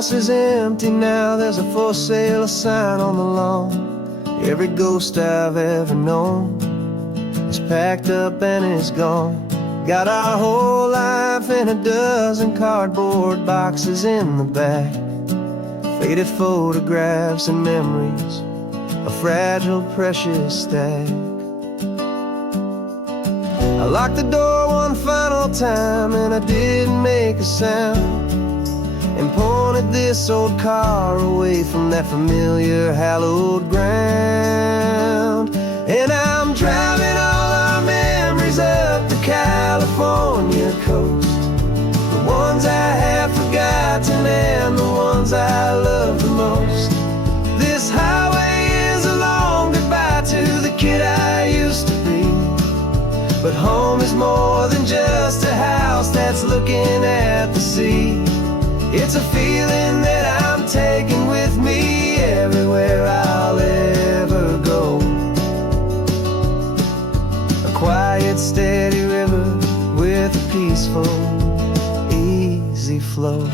house is empty now, there's a for sale sign on the lawn. Every ghost I've ever known is packed up and is gone. Got our whole life in a dozen cardboard boxes in the back. Faded photographs and memories, a fragile, precious stack. I locked the door one final time and I didn't make a sound, and pointed this old car away from that familiar hallowed ground. And I'm driving all our memories up the California coast, the ones I have forgotten and the ones I love the most. This highway is a long goodbye to the kid I used to be, but home is more than just a house that's looking at the sea. It's a feeling that I'm taking with me everywhere I'll ever go. A quiet, steady river with a peaceful, easy flow.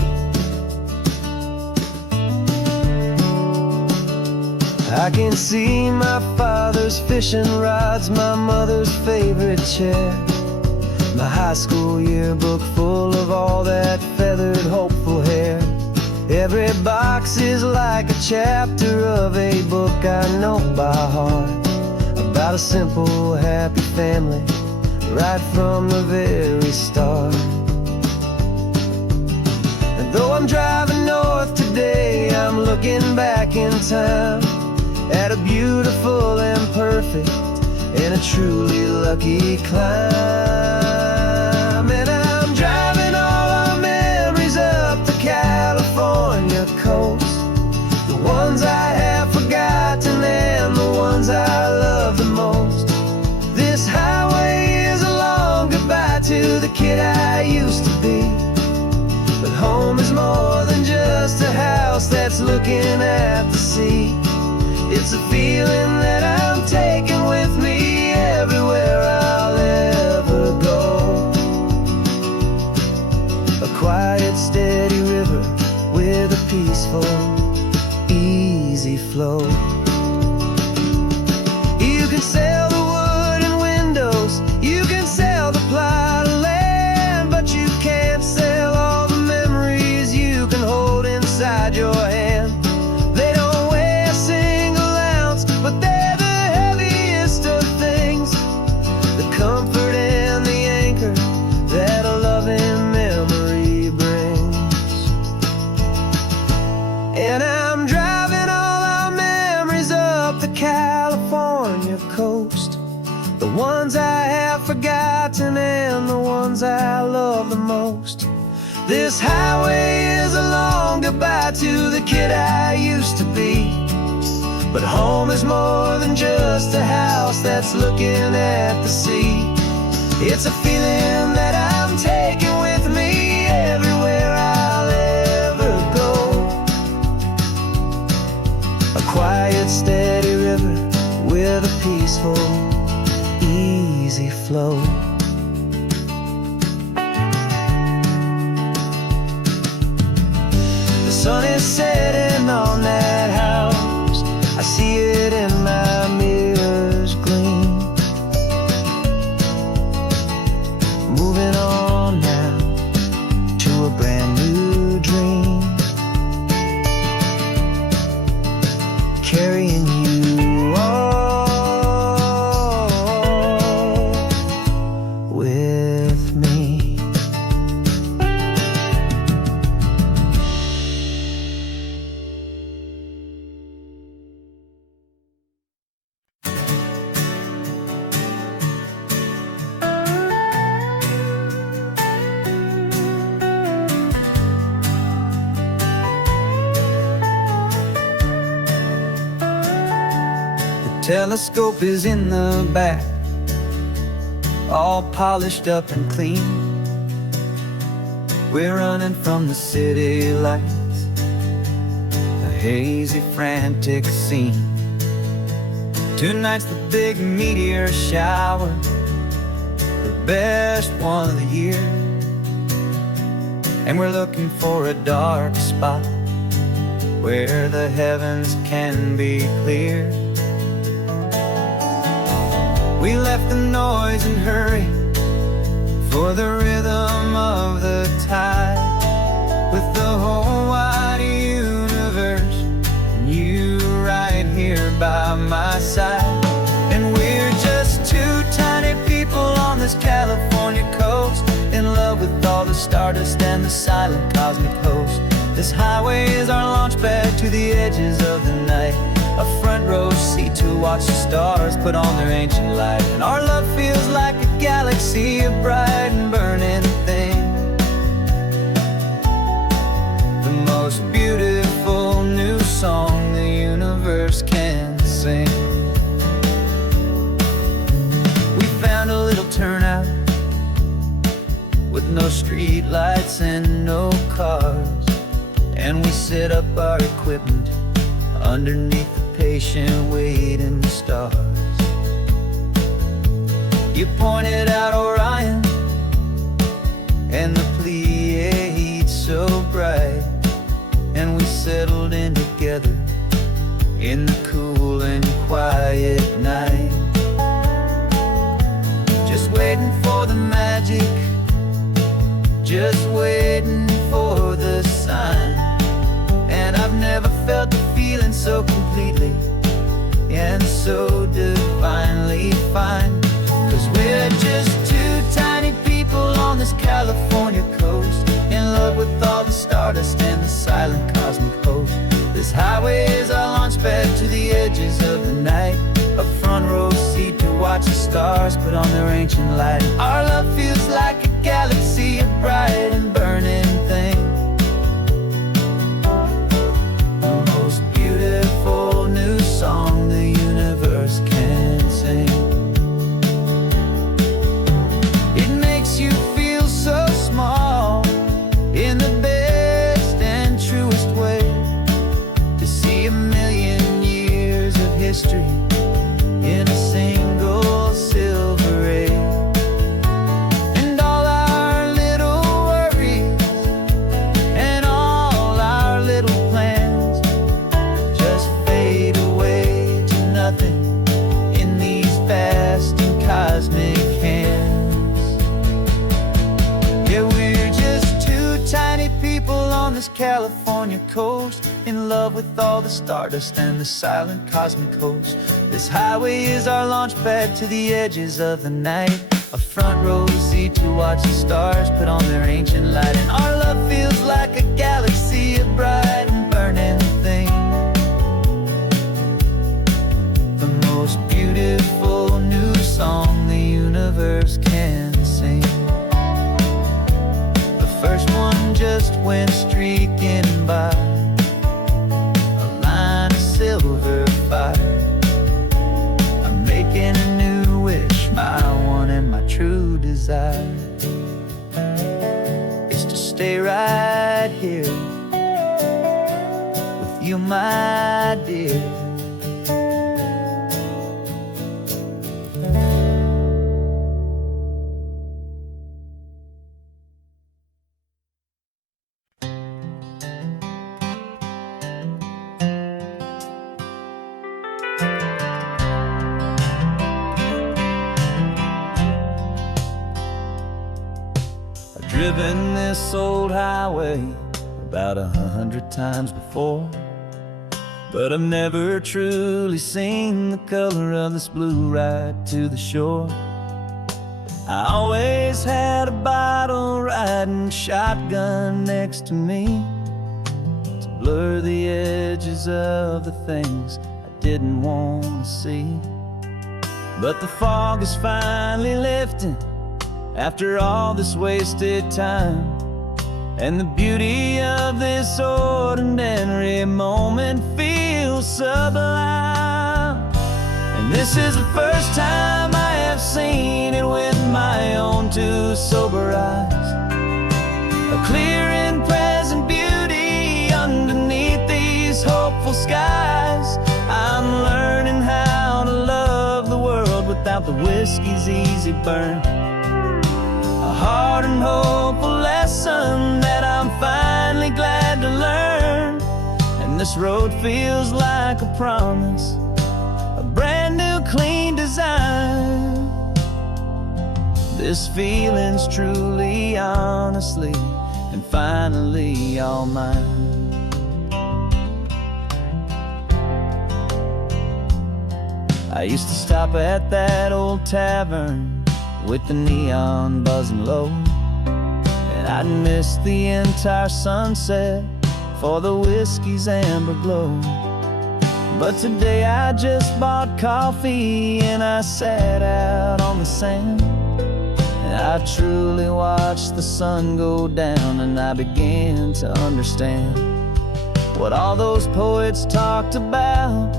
I can see my father's fishing rods, my mother's favorite chair, my high school yearbook full of all that feathered, hopeful hair. Every box is like a chapter of a book I know by heart, about a simple, happy family right from the very start. And though I'm driving north today, I'm looking back in time at a beautiful and perfect and a truly lucky climb. And I'm driving all our memories up the California coast, the ones I have forgotten and the ones I love the most. This highway is a long goodbye to the kid I used to be, but home is more than just a house that's looking at the sea. It's a feeling that I'm taking with me everywhere I'll ever go. A quiet, steady river with a peaceful, easy flow. You can sell the wood and windows, you can sell the plot of land, but you can't sell all the memories you can hold inside your hand. They don't weigh a single ounce, but they're the heaviest of things, the comfort and the anchor that a loving memory brings. And I'm driving all our memories up the California coast, the ones I have forgotten and the ones I love the most. This highway is a long goodbye to the kid I used to be, but home is more than just a house that's looking at the sea. It's a feeling that I'm taking with me everywhere I'll ever go. A quiet, steady river with a peaceful, easy flow. The sun is setting on that house, I see it in my mirror's gleam. Moving on now to a brand new dream, carrying you all with me. Telescope is in the back, all polished up and clean. We're running from the city lights, a hazy, frantic scene. Tonight's the big meteor shower, the best one of the year. And we're looking for a dark spot where the heavens can be clear. We left the noise and hurry for the rhythm of the tide, with the whole wide universe and you right here by my side. And we're just two tiny people on this California coast, in love with all the stardust and the silent cosmic host. This highway is our launch pad to the edges of the night, a front row seat to watch the stars put on their ancient light. And our love feels like a galaxy, a bright and burning thing, the most beautiful new song the universe can sing. We found a little turnout with no street lights and no cars, and we set up our equipment underneath the patient waiting stars. You pointed out Orion and the Pleiades so bright, and we settled in together in the cool and quiet night, just waiting for the magic, just waiting for the sign. And I've never felt the feeling so completely and so divinely fine, 'cause we're just two tiny people on this California coast, in love with all the stardust and the silent cosmic host. This highway is our launch pad to the edges of the night, a front row seat to watch the stars put on their ancient light. Our love feels like a galaxy, a bright and burning thing, the most beautiful new song the universe can sing. It makes you feel so small in the best and truest way, to see a million years of history in a single silver ray. And all our little worries and all our little plans just fade away to nothing in these vast and cosmic hands. Yeah, we're just two tiny people on this California coast, in love with all the stardust and the silent cosmic host. This highway is our launch pad to the edges of the night, a front row seat to watch the stars put on their ancient light. And our love feels like a galaxy, a bright and burning thing, the most beautiful new song the universe can sing. The first one just went streaking by, a line of silver fire. I'm making a new wish, my one and my true desire is to stay right here with you, my dear. Driven this old highway about 100 times before, but I've never truly seen the color of this blue right to the shore. I always had a bottle riding shotgun next to me to blur the edges of the things I didn't want to see. But the fog is finally lifting after all this wasted time, and the beauty of this ordinary moment feels sublime. And this is the first time I have seen it with my own two sober eyes, a clear and present beauty underneath these hopeful skies. I'm learning how to love the world without the whiskey's easy burn, a hard and hopeful lesson that I'm finally glad to learn. And And this road feels like a promise, a brand new clean design. This feeling's truly, honestly, and finally all mine. I used to stop at that old tavern with the neon buzzing low, and I'd miss the entire sunset for the whiskey's amber glow. But today I just bought coffee and I sat out on the sand, and I truly watched the sun go down, and I began to understand what all those poets talked about,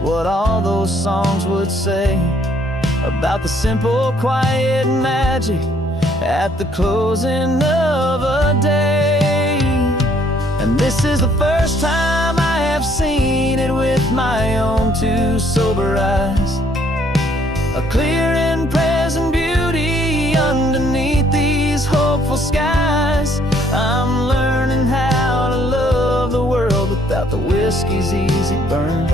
what all those songs would say about the simple, quiet magic at the closing of a day. And this is the first time I have seen it with my own two sober eyes, a clear and present beauty underneath these hopeful skies. I'm learning how to love the world without the whiskey's easy burn,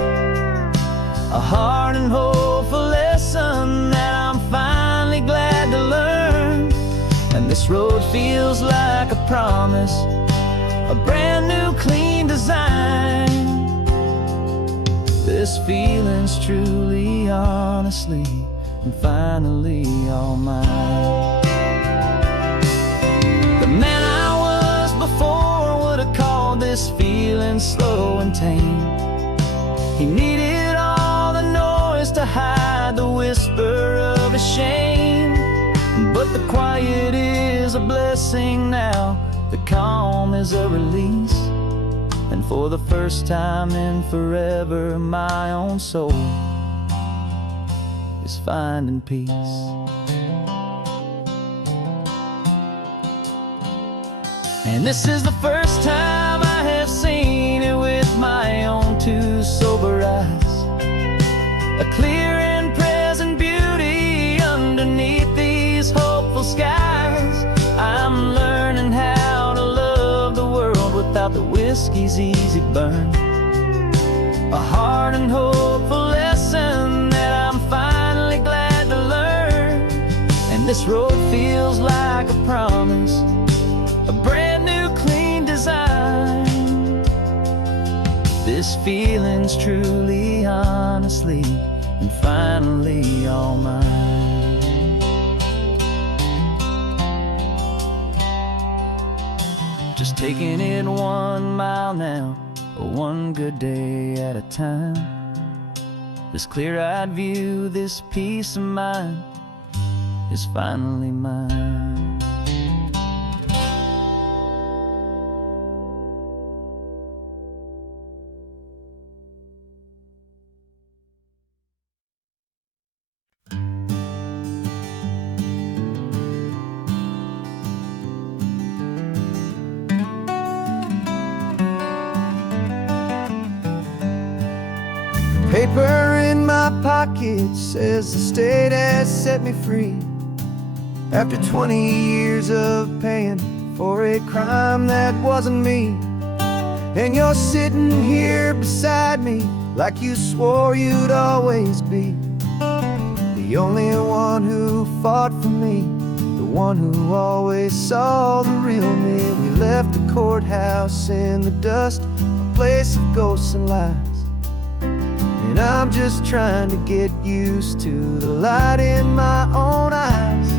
a hard and hopeful lesson that I'm finally glad to learn. And this road feels like a promise, a brand new clean design. This feeling's truly, honestly, and finally all mine. The man I was before would have called this feeling slow and tame. He needed all the noise to hide the whisper of his shame. But the quiet is a blessing now, the calm is a release, and for the first time in forever my own soul is finding peace. And this is the first time I have seen it with my own two sober eyes, a clear and present beauty underneath these hopeful skies. I'm learning how to love the world without the whiskey's easy burn, a hard and hopeful lesson that I'm finally glad to learn. And this road feels like a promise, a brand new clean design. This feeling's truly, honestly, and finally all mine. Just taking it 1 mile now, one good day at a time. This clear-eyed view, this peace of mind is finally mine. Paper in my pocket says the state has set me free, after 20 years of paying for a crime that wasn't me. And you're sitting here beside me like you swore you'd always be, the only one who fought for me, the one who always saw the real me. We left the courthouse in the dust, a place of ghosts and lies, and I'm just trying to get used to the light in my own eyes.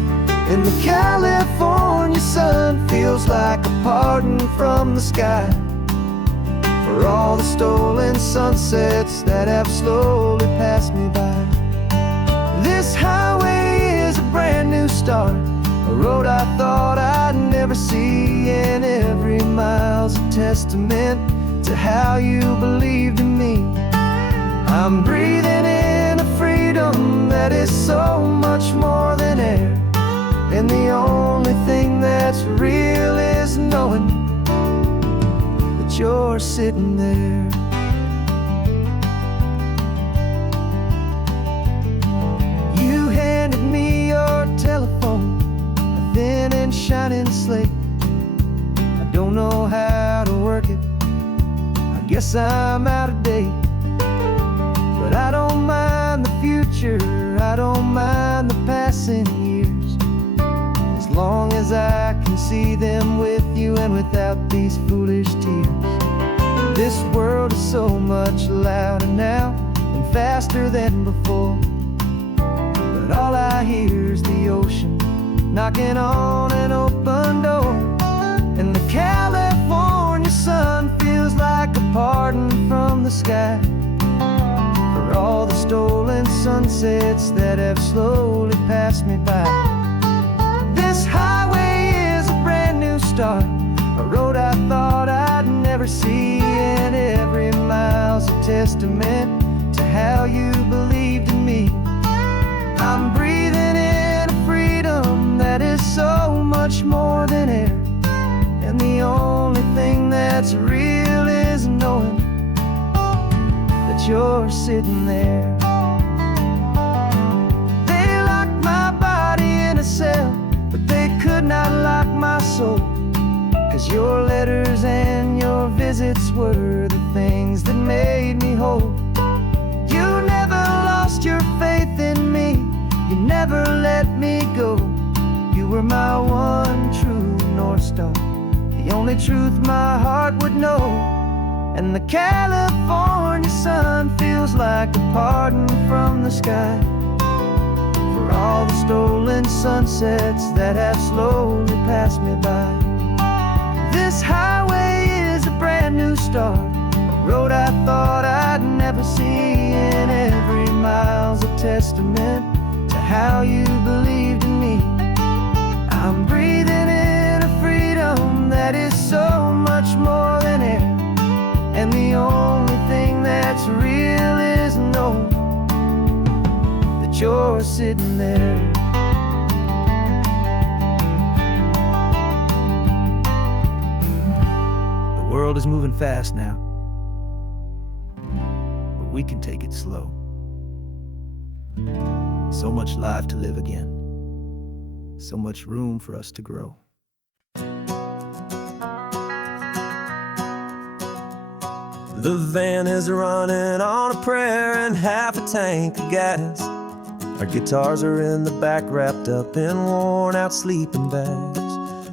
And the California sun feels like a pardon from the sky for all the stolen sunsets that have slowly passed me by. This highway is a brand new start, a road I thought I'd never see, and every mile's a testament to how you believed in me. I'm breathing in a freedom that is so much more than air, and the only thing that's real is knowing that you're sitting there. You handed me your telephone, a thin and shining slate. I don't know how to work it, I Guess I'm out of date, but I don't mind the future, I don't mind the passing years, as long as I can see them with you and without these foolish tears. This world is so much louder now and faster than before, but all I hear is the ocean knocking on an open door. And the California sun feels like a pardon from the sky for all the stolen sunsets that have slowly passed me by. This highway is a brand new start, a road I thought I'd never see, and every mile's a testament to how you believed in me. I'm breathing in a freedom that is so much more than air, and the only thing that's real is knowing that you're sitting there. They locked my body in a cell, but they could not lock my soul, 'cause your letters and your visits were the things that made me whole. You never lost your faith in me, you never let me go. You were my one true North Star, the only truth my heart would know. And the California sun feels like a pardon from the sky for all the stolen sunsets that have slowly passed me by. This highway is a brand new start, a road I thought I'd never see, and every mile's a testament to how you believed in me. I'm breathing in a freedom that is so much more than air, and the only thing that's real is knowing that you're sitting there. The world is moving fast now, but we can take it slow. So much life to live again, so much room for us to grow. The van is running on a prayer and half a tank of gas. Our guitars are in the back, wrapped up in worn-out sleeping bags.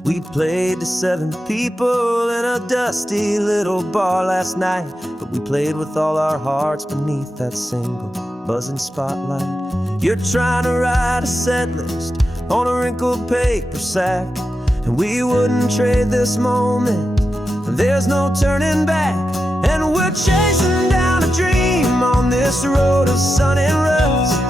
We played to 7 people in a dusty little bar last night, but we played with all our hearts beneath that single buzzing spotlight. You're trying to write a set list on a wrinkled paper sack, and we wouldn't trade this moment. There's no turning back, and we're chasing down a dream on this road of sun and rust,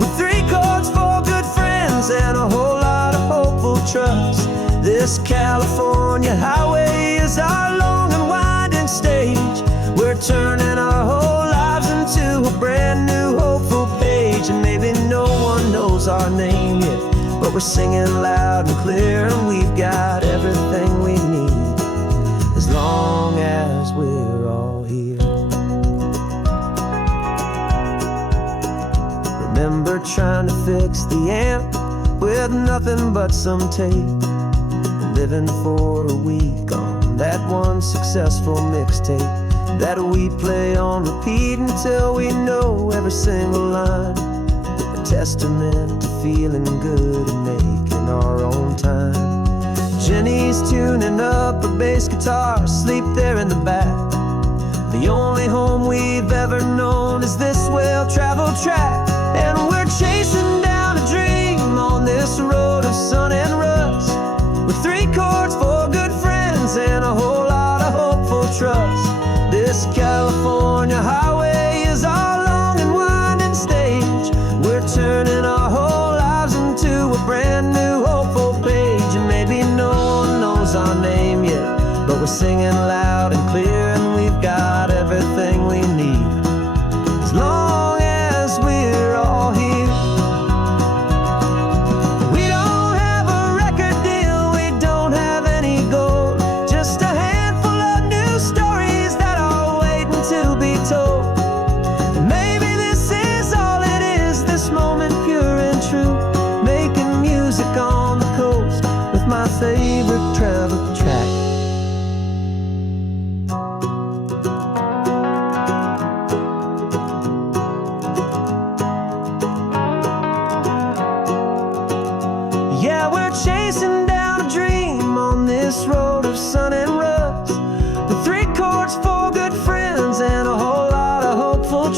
with 3 chords, 4 good friends, and a whole lot of hopeful trust. This California highway is our long and winding stage. We're turning our whole lives into a brand new hopeful page, and maybe no one knows our name yet, but we're singing loud and clear, and we've got everything we need as long as we're all here. Remember trying to fix the amp with nothing but some tape, living for a week on that one successful mixtape that we play on repeat until we know every single line. A testament to feeling good and making our own time. Jenny's tuning up her bass guitar, asleep there in the back. The only home we've ever known is this well-traveled track, and we're chasing down a dream on this road of sun and rust, with 3 chords, 4 good friends, and a whole lot of hopeful trust. This California highway is our long and winding stage. We're turning our whole lives into a brand new hopeful page, and maybe no one knows our name yet, but we're singing loud and clear, and we've got everything we need as long as we're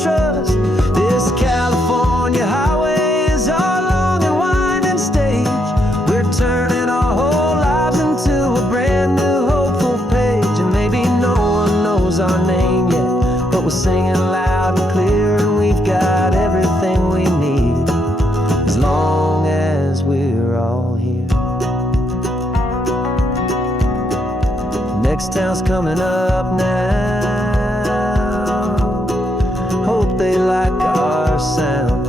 trust. This California highway is our long and winding stage. We're turning our whole lives into a brand new hopeful page. And maybe no one knows our name yet, but we're singing loud and clear, and we've got everything we need as long as we're all here. Next town's coming up now. Hope they like our sound.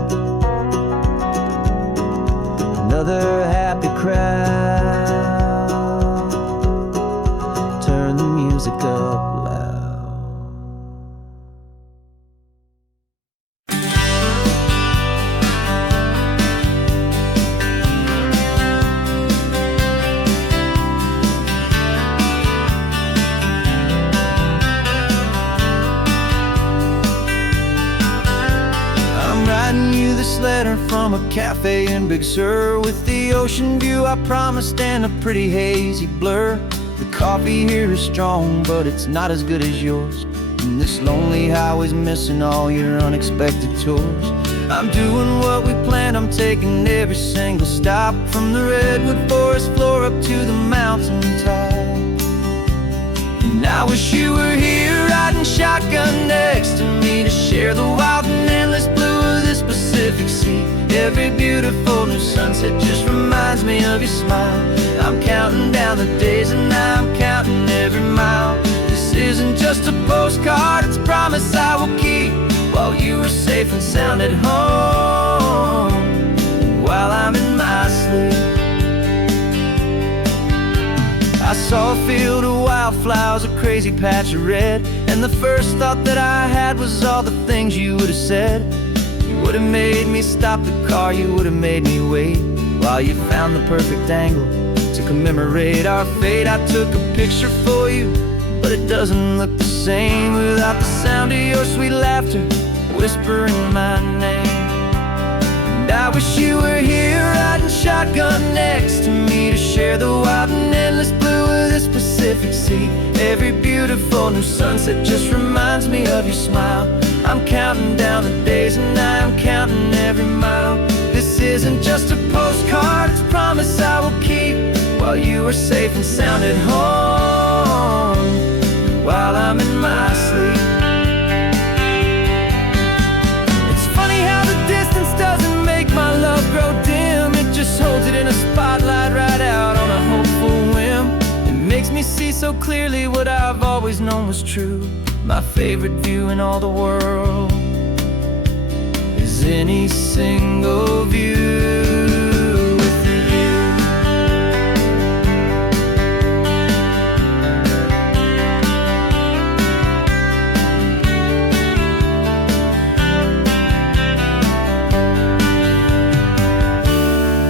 Another happy crowd. Turn the music up loud. Writing you this letter from a cafe in Big Sur, with the ocean view I promised and a pretty hazy blur. The coffee here is strong, but it's not as good as yours, and this lonely highway's missing all your unexpected tours. I'm doing what we planned, I'm taking every single stop, from the redwood forest floor up to the mountain top. And I wish you were here riding shotgun next to me, to share the wild and endless blue of this Pacific Sea. Every beautiful new sunset just reminds me of your smile. I'm counting down the days and I'm counting every mile. This isn't just a postcard, it's a promise I will keep, while you are safe and sound at home, and while I'm in my sleep. I saw a field of wildflowers, a crazy patch of red, and the first thought that I had was all the things you would have said. You would have made me stop the car, you would have made me wait, while you found the perfect angle to commemorate our fate. I took a picture for you, but it doesn't look the same without the sound of your sweet laughter whispering my name. And I wish you were here riding shotgun next to me, to share the wild and endless blue of this Pacific Sea. Every beautiful new sunset just reminds me of your smile. I'm counting down the days and I'm counting every mile. This isn't just a postcard, it's a promise I will keep, while you are safe and sound at home, while I'm in my sleep. It's funny how the distance doesn't make my love grow dim, it just holds it in a spotlight right out on a hopeful whim. It makes me see so clearly what I've always known was true. My favorite view in all the world is any single view with you.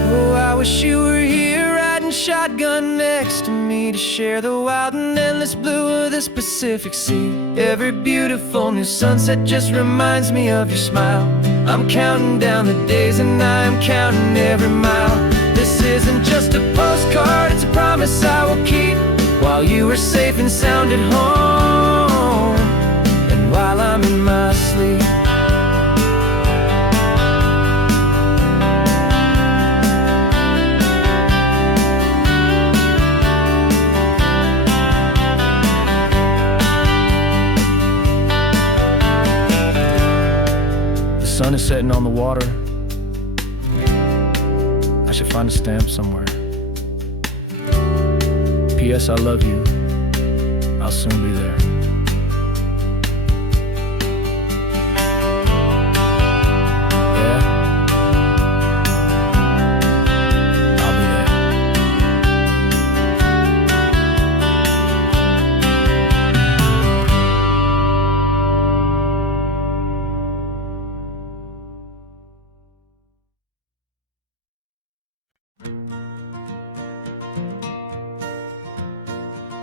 Oh, I wish you were here riding shotgun next to me, to share the wild and endless blue of this Pacific Sea. Every beautiful new sunset just reminds me of your smile. I'm counting down the days and I'm counting every mile. This isn't just a postcard, it's a promise I will keep, while you are safe and sound at home, and while I'm in my sleep. The sun is setting on the water. I should find a stamp somewhere. P.S. I love you. I'll soon be there. Yeah? I'll be there.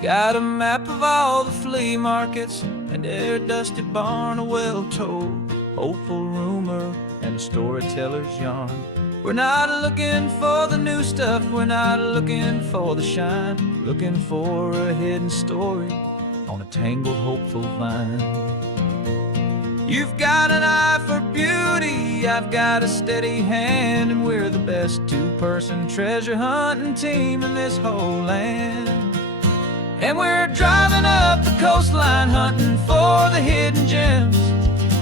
Got a map of all the flea markets, and every dusty barn, a well-told hopeful rumor, and a storyteller's yarn. We're not looking for the new stuff, we're not looking for the shine, looking for a hidden story on a tangled hopeful vine. You've got an eye for beauty, I've got a steady hand, and we're the best two-person treasure hunting team in this whole land. And we're driving up the coastline hunting for the hidden gems,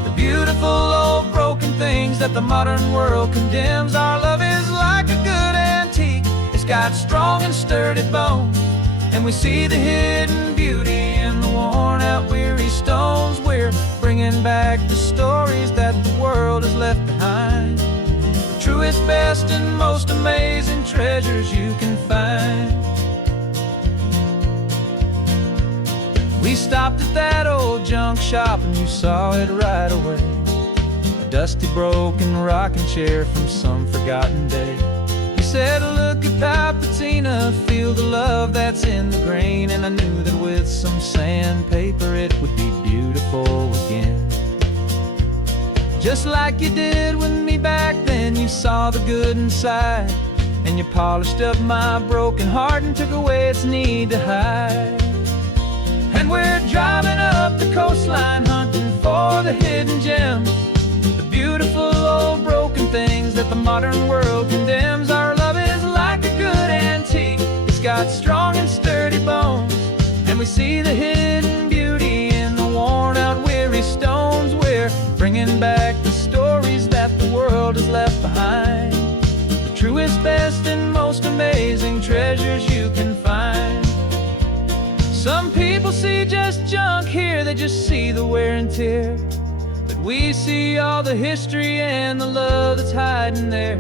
the beautiful old broken things that the modern world condemns. Our love is like a good antique, it's got strong and sturdy bones, and we see the hidden beauty in the worn out weary stones. We're bringing back the stories that the world has left behind, the truest, best, and most amazing treasures you can find. We stopped at that old junk shop and you saw it right away, a dusty, broken rocking chair from some forgotten day. You said, look at that patina, feel the love that's in the grain, and I knew that with some sandpaper it would be beautiful again. Just like you did with me back then, you saw the good inside, and you polished up my broken heart and took away its need to hide. And we're driving up the coastline hunting for the hidden gems, the beautiful old broken things that the modern world condemns. Our love is like a good antique, it's got strong and sturdy bones, and we see the hidden beauty in the worn out weary stones. We're bringing back the stories that the world has left behind, the truest, best, and most amazing treasures you can find. Some people see just junk here, they just see the wear and tear, but we see all the history and the love that's hiding there.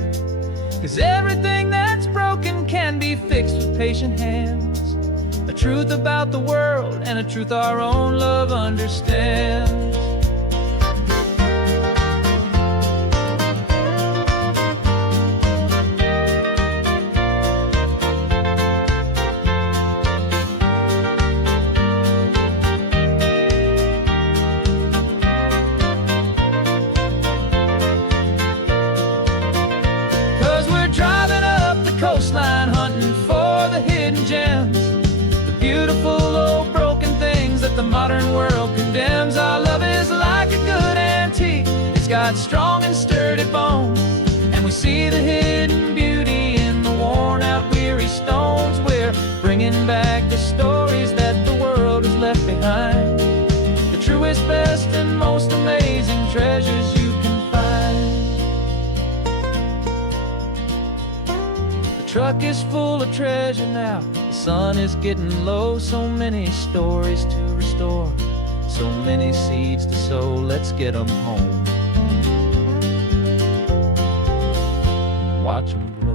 'Cause everything that's broken can be fixed with patient hands, a truth about the world and a truth our own love understands. 'Cause we're driving up the coastline hunting for the hidden gems, the beautiful old broken things that the modern world condemns. Our love is like a good antique, it's got strong and sturdy bones, and we see the hidden beauty in the worn out weary stones. We're bringing back the stories that the world has left behind, the truest, best, and most amazing treasures you can find. The truck is full of treasure now, the sun is getting low, so many stories to restore, so many seeds to sow. Let's get them home, watch them blow.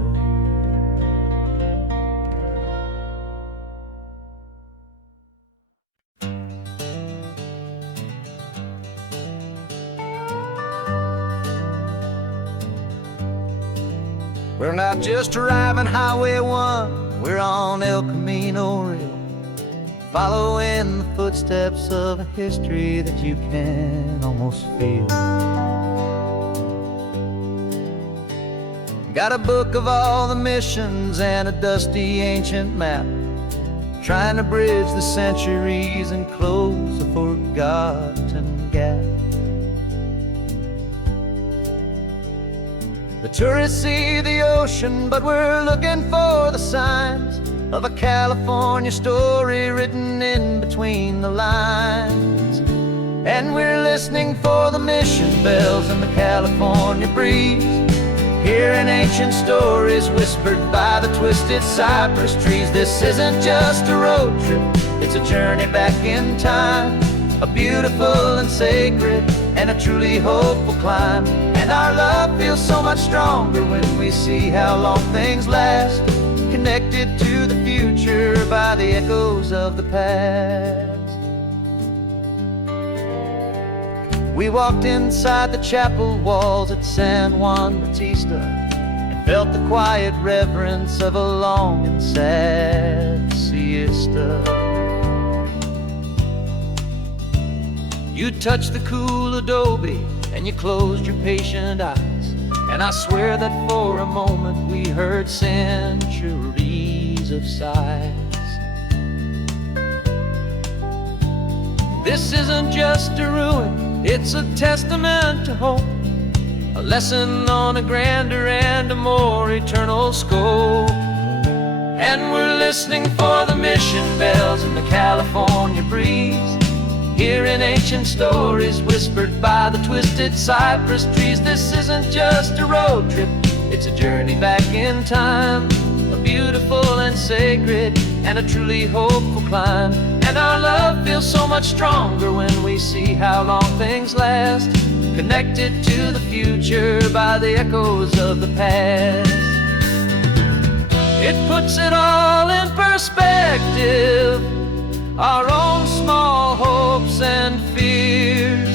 We're not just driving Highway 1, we're on El Camino Real, following the footsteps of a history that you can almost feel. Got a book of all the missions and a dusty ancient map, trying to bridge the centuries and close a forgotten gap. The tourists see the ocean, but we're looking for the signs of a California story written in between the lines. And we're listening for the mission bells and the California breeze, hearing ancient stories whispered by the twisted cypress trees. This isn't just a road trip, it's a journey back in time, a beautiful and sacred and a truly hopeful climb. And our love feels so much stronger when we see how long things last, connected to the future by the echoes of the past. We walked inside the chapel walls at San Juan Bautista and felt the quiet reverence of a long and sad siesta. You touched the cool adobe and you closed your patient eyes, and I swear that for a moment we heard centuries of sighs. This isn't just a ruin, It's a testament to hope, a lesson on a grander and a more eternal scope. And we're listening for the mission bells in the California breeze, hearing ancient stories whispered by the twisted cypress trees. This isn't just a road trip, it's a journey back in time, a beautiful and sacred and a truly hopeful climb. And our love feels so much stronger when we see how long things last, connected to the future by the echoes of the past. It puts it all in perspective, our own small hopes and fears,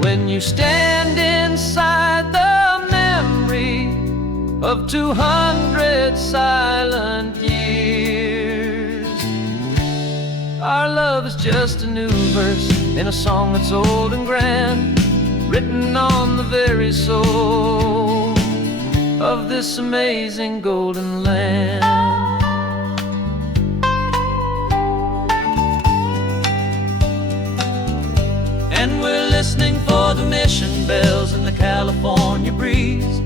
when you stand inside the memory of 200 silent years. Our love is just a new verse in a song that's old and grand, written on the very soul of this amazing golden land. And we're listening for the mission bells in the California breeze,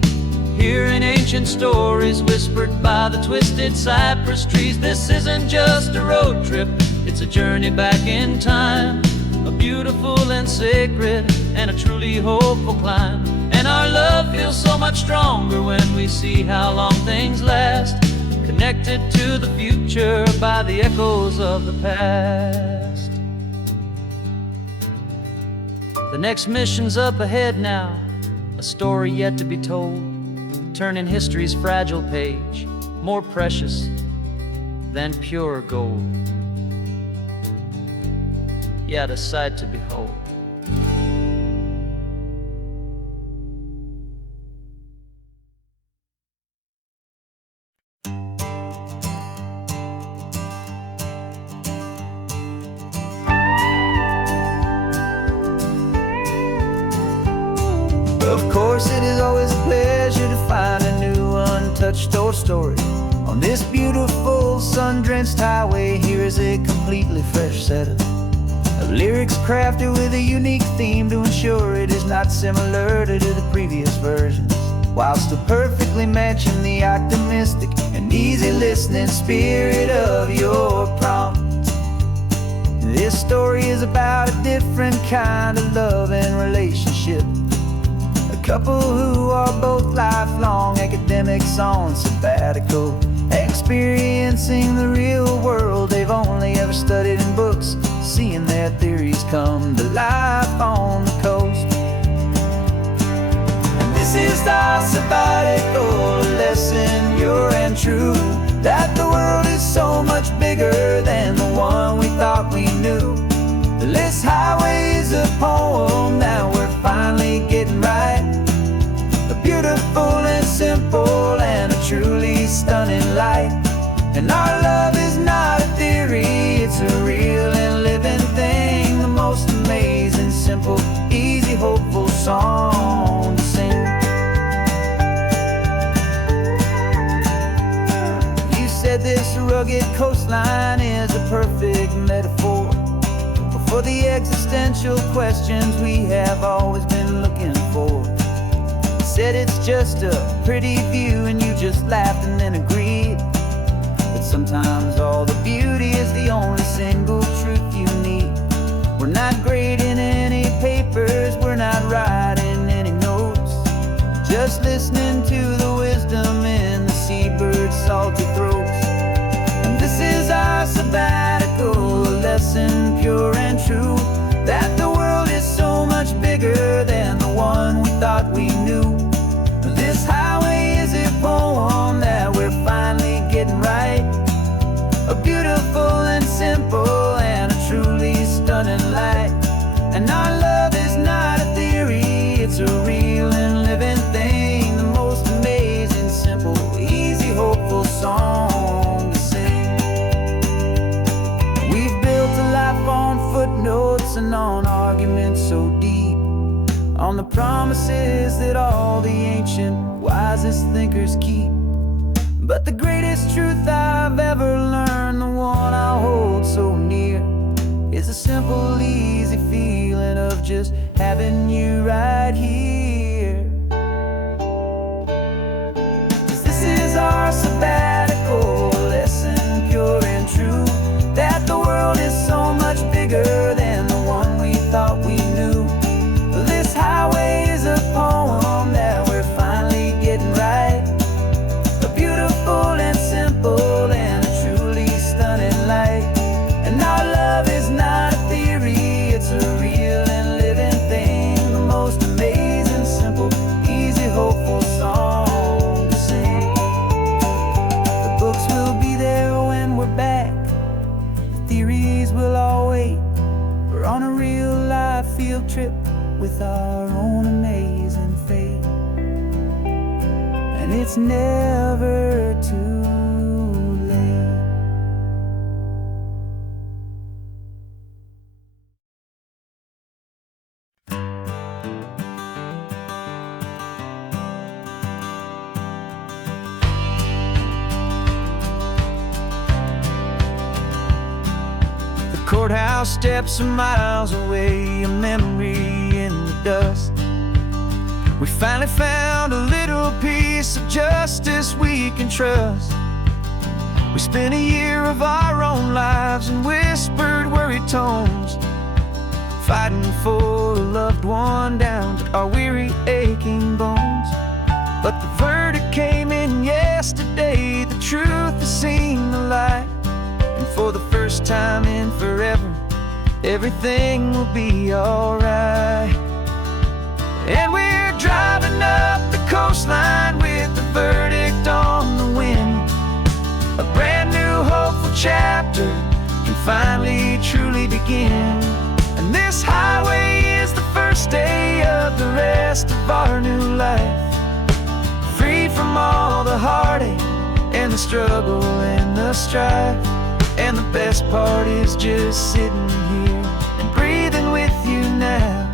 hearing ancient stories whispered by the twisted cypress trees. This isn't just a road trip, it's a journey back in time, a beautiful and sacred and a truly hopeful climb. And our love feels so much stronger when we see how long things last, connected to the future by the echoes of the past. The next mission's up ahead now, a story yet to be told, turning history's fragile page more precious than pure gold. Yet a sight to behold. Of course, it is always a pleasure to find a new untouched old story. On this beautiful sun-drenched highway, here is a completely fresh set of lyrics crafted with a unique theme to ensure it is not similar to the previous versions, while still perfectly matching the optimistic and easy listening spirit of your prompt. This story is about a different kind of love and relationship, a couple who are both lifelong academics on sabbatical, experiencing the real world they've only ever studied in books, seeing their theories come to life on the coast. And this is our sabbatical lesson, pure and true, that the world is so much bigger than the one we thought we knew. This highway is a poem that we're finally getting right, a beautiful and simple and a truly stunning light. And our love is not a theory, it's a real and living thing, the most amazing, simple, easy, hopeful song to sing. You said this rugged coastline is a perfect metaphor for the existential questions we have always been looking for. You said it's just a pretty view and you just laughed and then agreed, but sometimes all the beauty is the only single truth you need. We're not grading any papers, we're not writing any notes, just listening to the wisdom in the seabird's salty throats. And this is our sabbatical lesson, pure and true, that the world is so much bigger than the one we thought we knew. This highway is a poem that we're finally getting right, a beautiful and simple and a truly stunning light. And our love is not a theory, it's a real and living thing, the most amazing, simple, easy, hopeful song to sing. We've built a life on footnotes and on arguments so deep, on the promises that all the ancient, wisest thinkers keep. But the greatest truth I've ever learned, the one I hold so near, is a simple, easy feeling of of just having you right here. 'Cause this is our sabbatical lesson, pure and true, that the world is so much bigger than the one we thought we knew. This highway is a poem that we're finally getting right, a beautiful and simple and a truly stunning light. And our love is not a theory, it's a real and living thing, the most amazing, simple, easy, hopeful song to sing. The books will be there when we're back, the theories will all wait. We're on a real life field trip with our own amazing fate, and it's never too late. The courthouse steps are miles away, a memory in the dust. We finally found a little piece of justice we can trust. We spent a year of our own lives in whispered, worried tones, fighting for a loved one down to our weary, aching bones. But the verdict came in yesterday, the truth has seen the light. And for the first time in forever, everything will be alright. And we're driving up the coastline with the verdict on the wind. A brand new hopeful chapter can finally truly begin. And this highway is the first day of the rest of our new life, free from all the heartache and the struggle and the strife. And the best part is just sitting here and breathing with you now,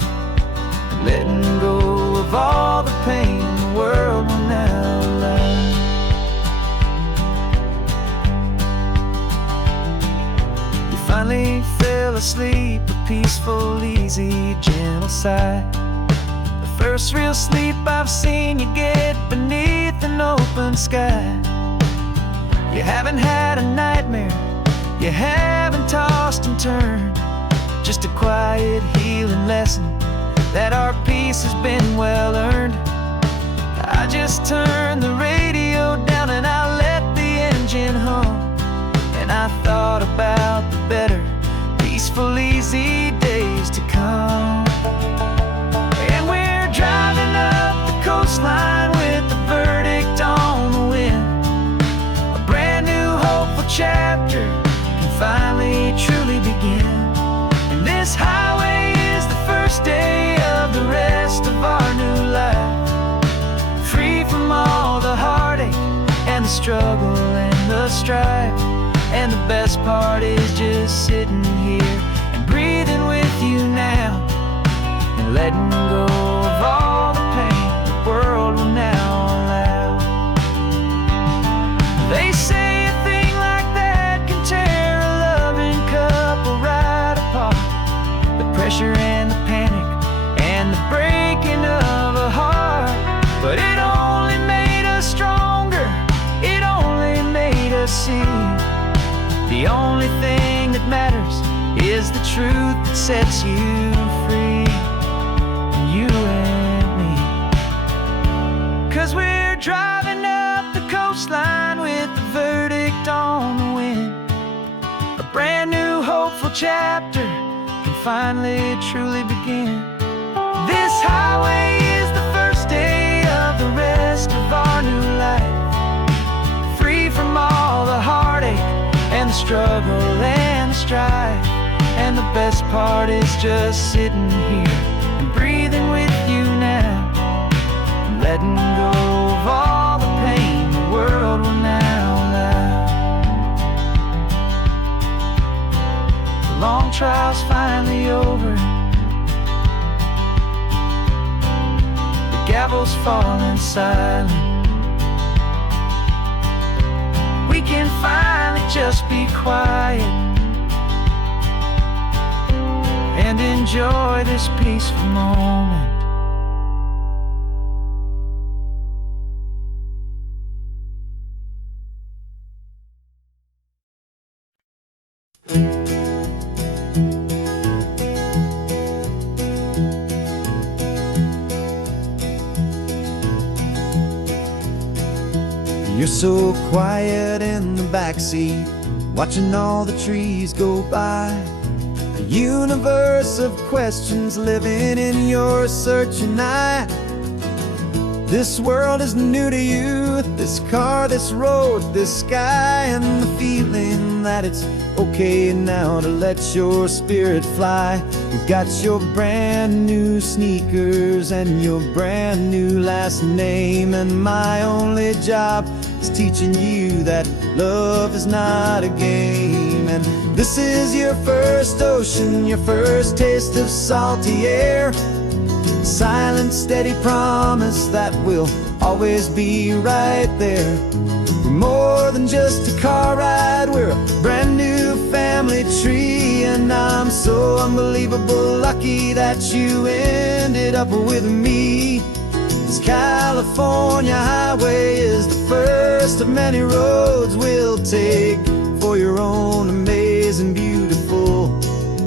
letting go of all the pain the world will now allow. You finally fell asleep, a peaceful, easy, gentle sigh, the first real sleep I've seen you get beneath an open sky. You haven't had a nightmare, you haven't tossed and turned, just a quiet healing lesson that our peace has been well earned. I just turned the radio down and I let the engine hum, and I thought about the better, peaceful, easy days to come. And we're driving up the coastline with the verdict on the wind. A brand new hopeful chapter can finally truly begin. And this highway is the first day of the rest of our new life, free from all the heartache and the struggle and the strife. And the best part is just sitting here and breathing with you now, and letting go of all the pain the world will now allow. They say a thing like that can tear a loving couple right apart. The pressure and the panic and the breaking of a heart, but it only made us stronger, it only made us see the only thing that matters is the truth that sets you free, you and me. 'Cause we're driving up the coastline with the verdict on the wind. A brand new hopeful chapter can finally truly begin. This highway is the first day of the rest of our new life, free from all the heartache and the struggle and the strife. And the best part is just sitting here and breathing with you now, and letting go of all the pain the world will now allow. The long trial's finally over, the gavel's falling silent. We can finally just be quiet and enjoy this peaceful moment. You're so quiet in the backseat, watching all the trees go by. A universe of questions living in your searching eye. This world is new to you, this car, this road, this sky, and the feeling that it's okay now to let your spirit fly. You've got your brand new sneakers and your brand new last name, and my only job is teaching you that love is not a game. And this is your first ocean, your first taste of salty air. Silent, steady promise that we'll always be right there. We're more than just a car ride, we're a brand new family tree. And I'm so unbelievable lucky that you ended up with me. This California highway is the first of many roads we'll take for your own amazing, beautiful,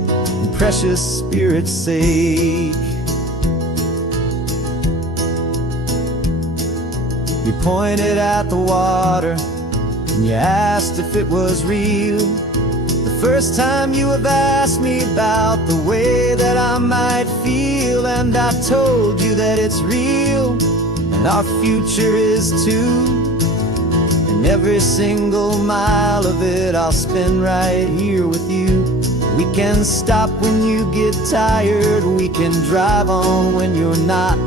and precious spirit's sake. You pointed at the water and you asked if it was real. The first time you have asked me about the way that I might feel, and I told you that it's real and our future is too. And every single mile of it I'll spend right here with you. We can stop when you get tired, we can drive on when you're not,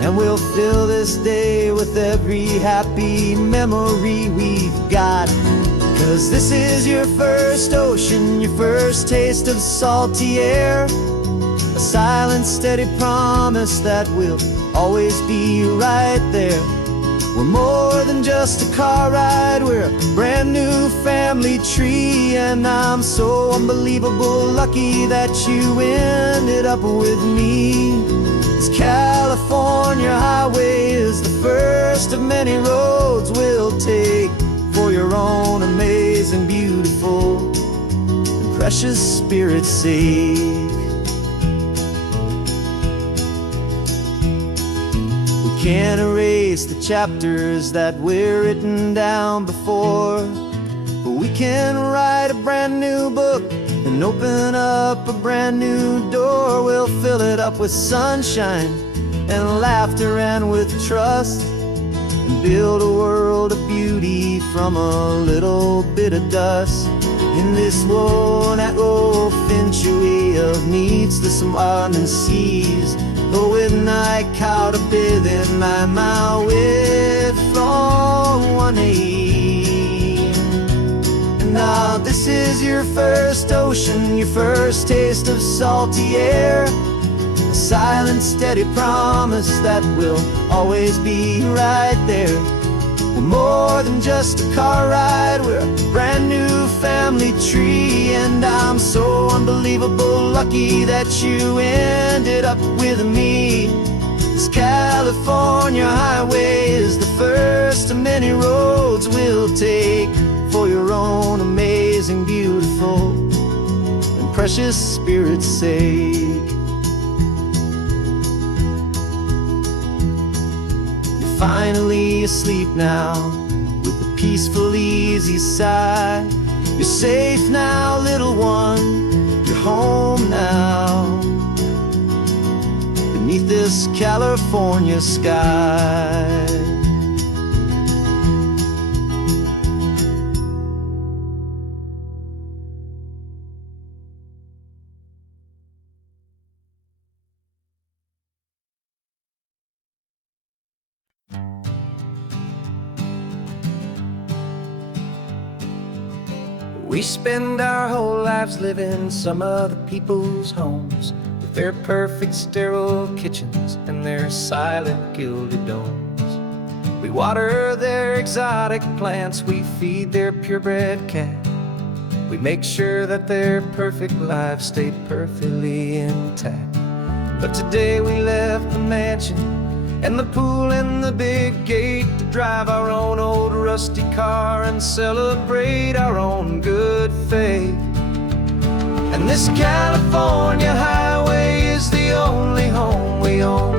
and we'll fill this day with every happy memory we've got. 'Cause this is your first ocean, your first taste of salty air. A silent, steady promise that we'll always be right there. We're more than just a car ride, we're a brand new family tree. And I'm so unbelievable lucky that you ended up with me. This California highway is the first of many roads we'll take for your own amazing, beautiful, and precious spirit's sake. We can't erase the chapters that were written down before, but we can write a brand new book and open up a brand new door. We'll fill it up with sunshine and laughter and with trust, and build a world of beauty from a little bit of dust. In this world-out old century of needs to some and seas, but with night caught up in my mouth with from one aim. And now this is your first ocean, your first taste of salty air. A silent, steady promise that we'll always be right there. We're more than just a car ride, we're a brand new family tree. And I'm so unbelievable lucky that you ended up with me. This California highway is the first of many roads we'll take for your own amazing, beautiful, and precious spirit's sake. You're finally asleep now with a peaceful, easy sigh. You're safe now, little one, you're home now, beneath this California sky. We spend our whole lives living some other people's homes, with their perfect sterile kitchens and their silent gilded domes. We water their exotic plants, we feed their purebred cat, We make sure that their perfect lives stayed perfectly intact. But today we left the mansion and the pool and the big gate to drive our own old rusty car and celebrate our own good faith. And this California highway is the only home we own,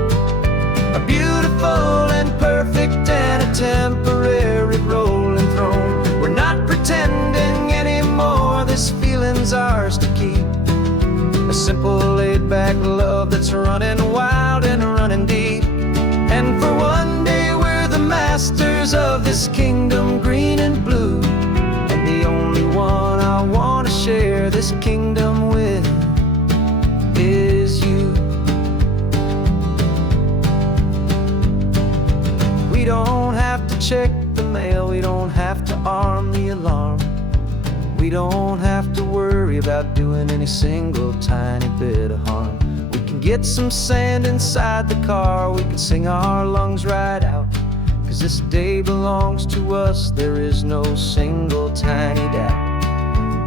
a beautiful and perfect and a temporary rolling throne. We're not pretending anymore, this feeling's ours to keep. A simple laid-back love that's running wild and running deep. And for one day we're the masters of this kingdom green and blue, and the only one I want to share this kingdom with is you. We don't have to check the mail, we don't have to arm the alarm. We don't have to worry about doing any single tiny bit of harm. We can get some sand inside the car, we can sing our lungs right out. 'Cause this day belongs to us, there is no single tiny doubt.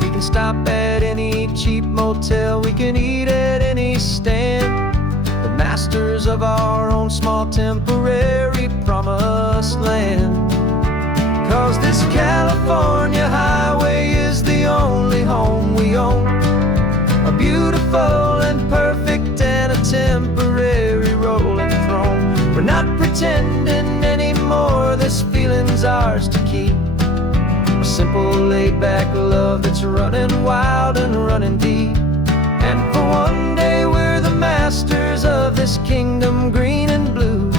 We can stop at any cheap motel, we can eat at any stand, the masters of our own small temporary promised land. 'Cause this California highway is the only home we own, a beautiful and perfect and a temporary rolling throne. We're not pretending anymore, this feeling's ours to keep. A simple laid-back love that's running wild and running deep. And for one day we're the masters of this kingdom green and blue,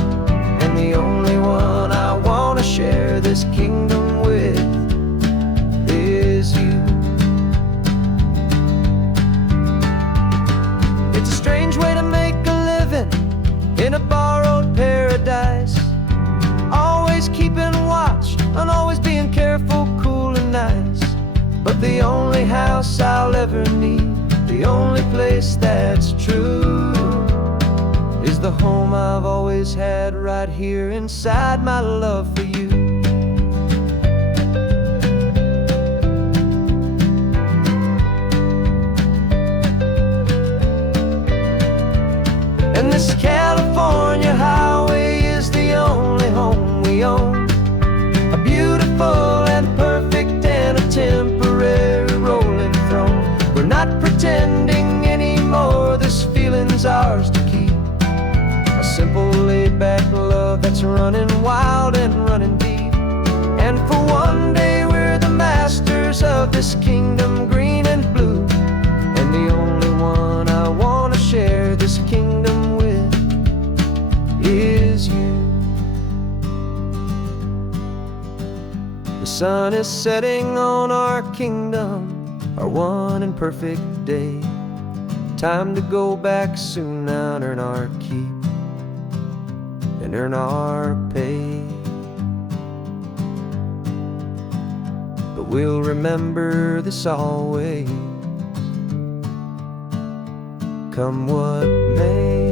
and the only one I want to share this kingdom with is you. It's a strange way to make a living in a borrowed paradise, always keeping watch and always being careful, cool and nice. But the only house I'll ever need, the only place that's true, is the home I've always had right here inside my love for you. And this California highway is the only home we own, a beautiful and perfect and a temporary rolling throne. We're not pretending anymore, this feeling's ours to keep. A simple laid-back love that's running wild and running deep. And for one day we're the masters of this kingdom green and blue, and the only one I want to share this kingdom with is you. The sun is setting on our kingdom, our one and perfect day. Time to go back soon now and earn our keep and earn our pay. But we'll remember this always, come what may.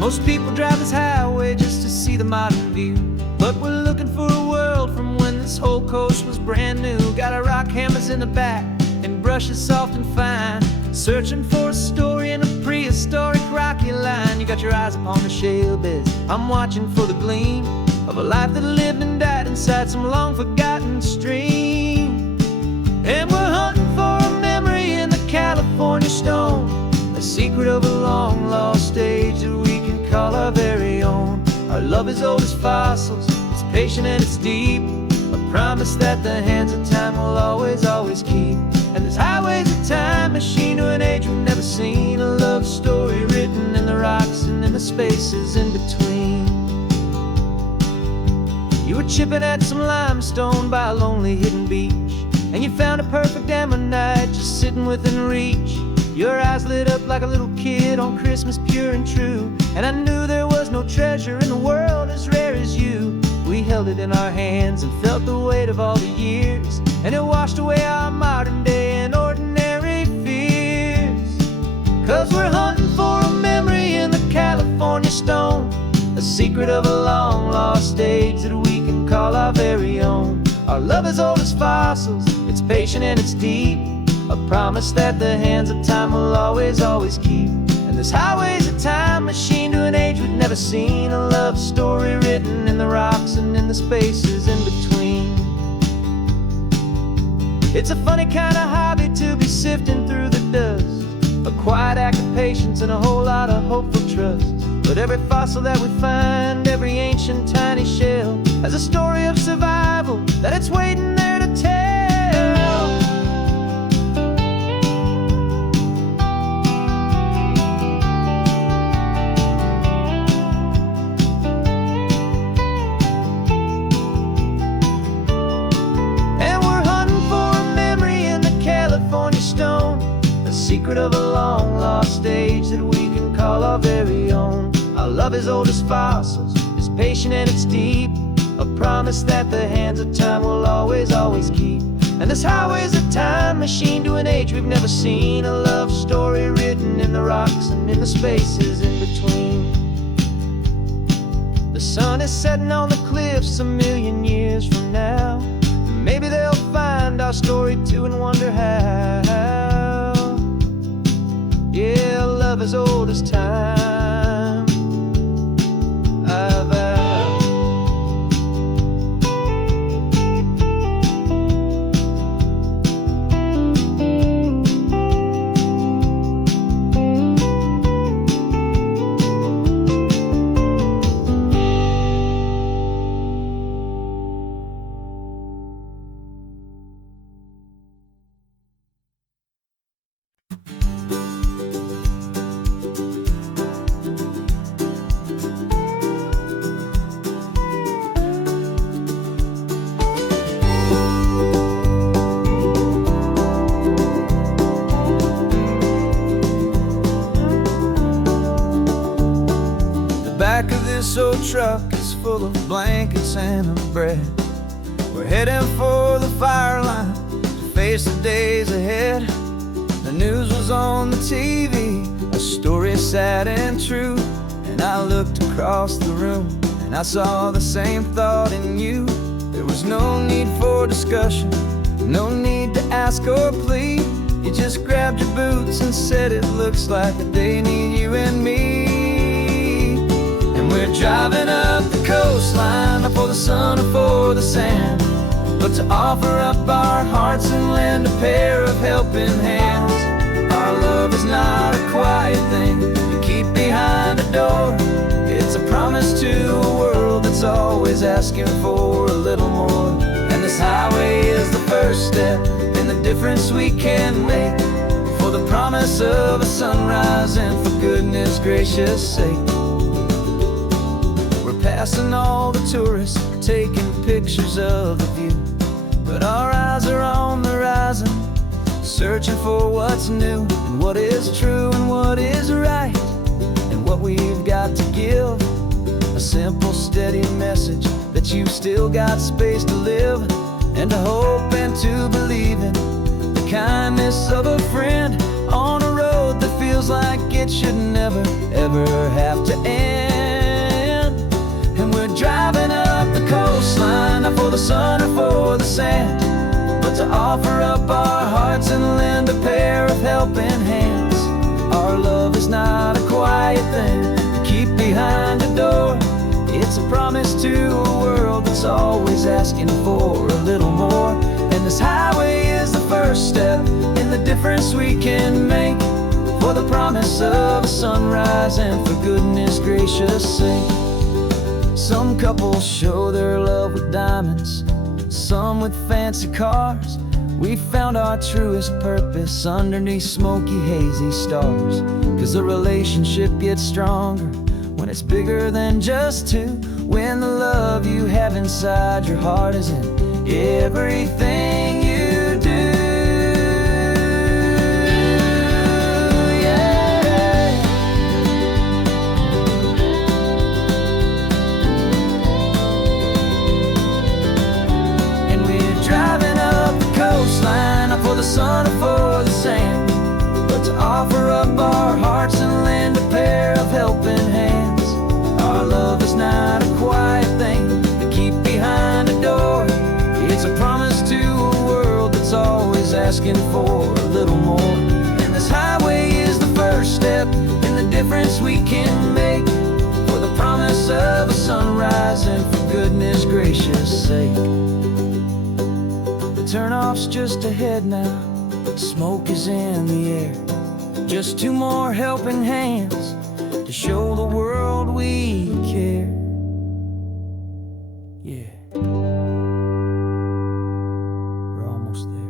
Most people drive this highway just to see the modern view, but we're looking for a world from when this whole coast was brand new. Got our rock hammers in the back and brushes soft and fine, searching for a story in a prehistoric rocky line. You got your eyes upon the shale beds, I'm watching for the gleam of a life that lived and died inside some long forgotten stream. And we're hunting for a memory in the California stone, a secret of a long lost age that we can call our very own. Our love is old as fossils, it's patient and it's deep, a promise that the hands of time will always, always keep. And this highway's a time machine to an age we've never seen, a love story written in the rocks and in the spaces in between. You were chipping at some limestone by a lonely hidden beach, and you found a perfect ammonite just sitting within reach. Your eyes lit up like a little kid on Christmas, pure and true. And I knew there was no treasure in the world as rare as you. We held it in our hands and felt the weight of all the years, and it washed away our modern day and ordinary fears. 'Cause we're hunting for a memory in the California stone, a secret of a long lost age that we can call our very own. Our love is old as fossils, it's patient and it's deep, a promise that the hands of time will always, always keep. And this highway's a time machine to an age we've never seen, a love story written in the rocks and in the spaces in between. It's a funny kind of hobby to be sifting through the dust, a quiet act of patience and a whole lot of hopeful trust. But every fossil that we find, every ancient tiny shell, has a story of survival that it's waiting there to tell. And we're hunting for a memory in the California stone, a secret of a long lost age that we can call our very own. Our love is old as fossils, it's patient and it's deep, a promise that the hands of time will always, always keep. And this highway's a time machine to an age we've never seen, a love story written in the rocks and in the spaces in between. The sun is setting on the cliffs a million years from now, and maybe they'll find our story too and wonder how. Yeah, love is old as time, I vow. Back of this old truck is full of blankets and of bread. We're heading for the fire line to face the days ahead. The news was on the TV, a story sad and true. And I looked across the room and I saw the same thought in you. There was no need for discussion, no need to ask or plead. You just grabbed your boots and said it looks like a day need you and me. We're driving up the coastline, not for the sun or for the sand, but to offer up our hearts and lend a pair of helping hands. Our love is not a quiet thing you keep behind a door. It's a promise to a world that's always asking for a little more. And this highway is the first step in the difference we can make, for the promise of a sunrise and for goodness gracious sake. Passing all the tourists, taking pictures of the view, but our eyes are on the horizon, searching for what's new and what is true and what is right, and what we've got to give. A simple, steady message that you've still got space to live, and to hope and to believe in the kindness of a friend on a road that feels like it should never, ever have to end. And we're driving up the coastline, not for the sun or for the sand, but to offer up our hearts and lend a pair of helping hands. Our love is not a quiet thing to keep behind a door. It's a promise to a world that's always asking for a little more. And this highway is the first step in the difference we can make, for the promise of a sunrise and for goodness gracious sake. Some couples show their love with diamonds, some with fancy cars. We found our truest purpose underneath smoky, hazy stars. 'Cause a relationship gets stronger when it's bigger than just two, when the love you have inside your heart is in everything you asking for a little more. And this highway is the first step in the difference we can make, for the promise of a sunrise and for goodness gracious sake. The turnoff's just ahead now, smoke is in the air. Just two more helping hands to show the world we care. Yeah, we're almost there.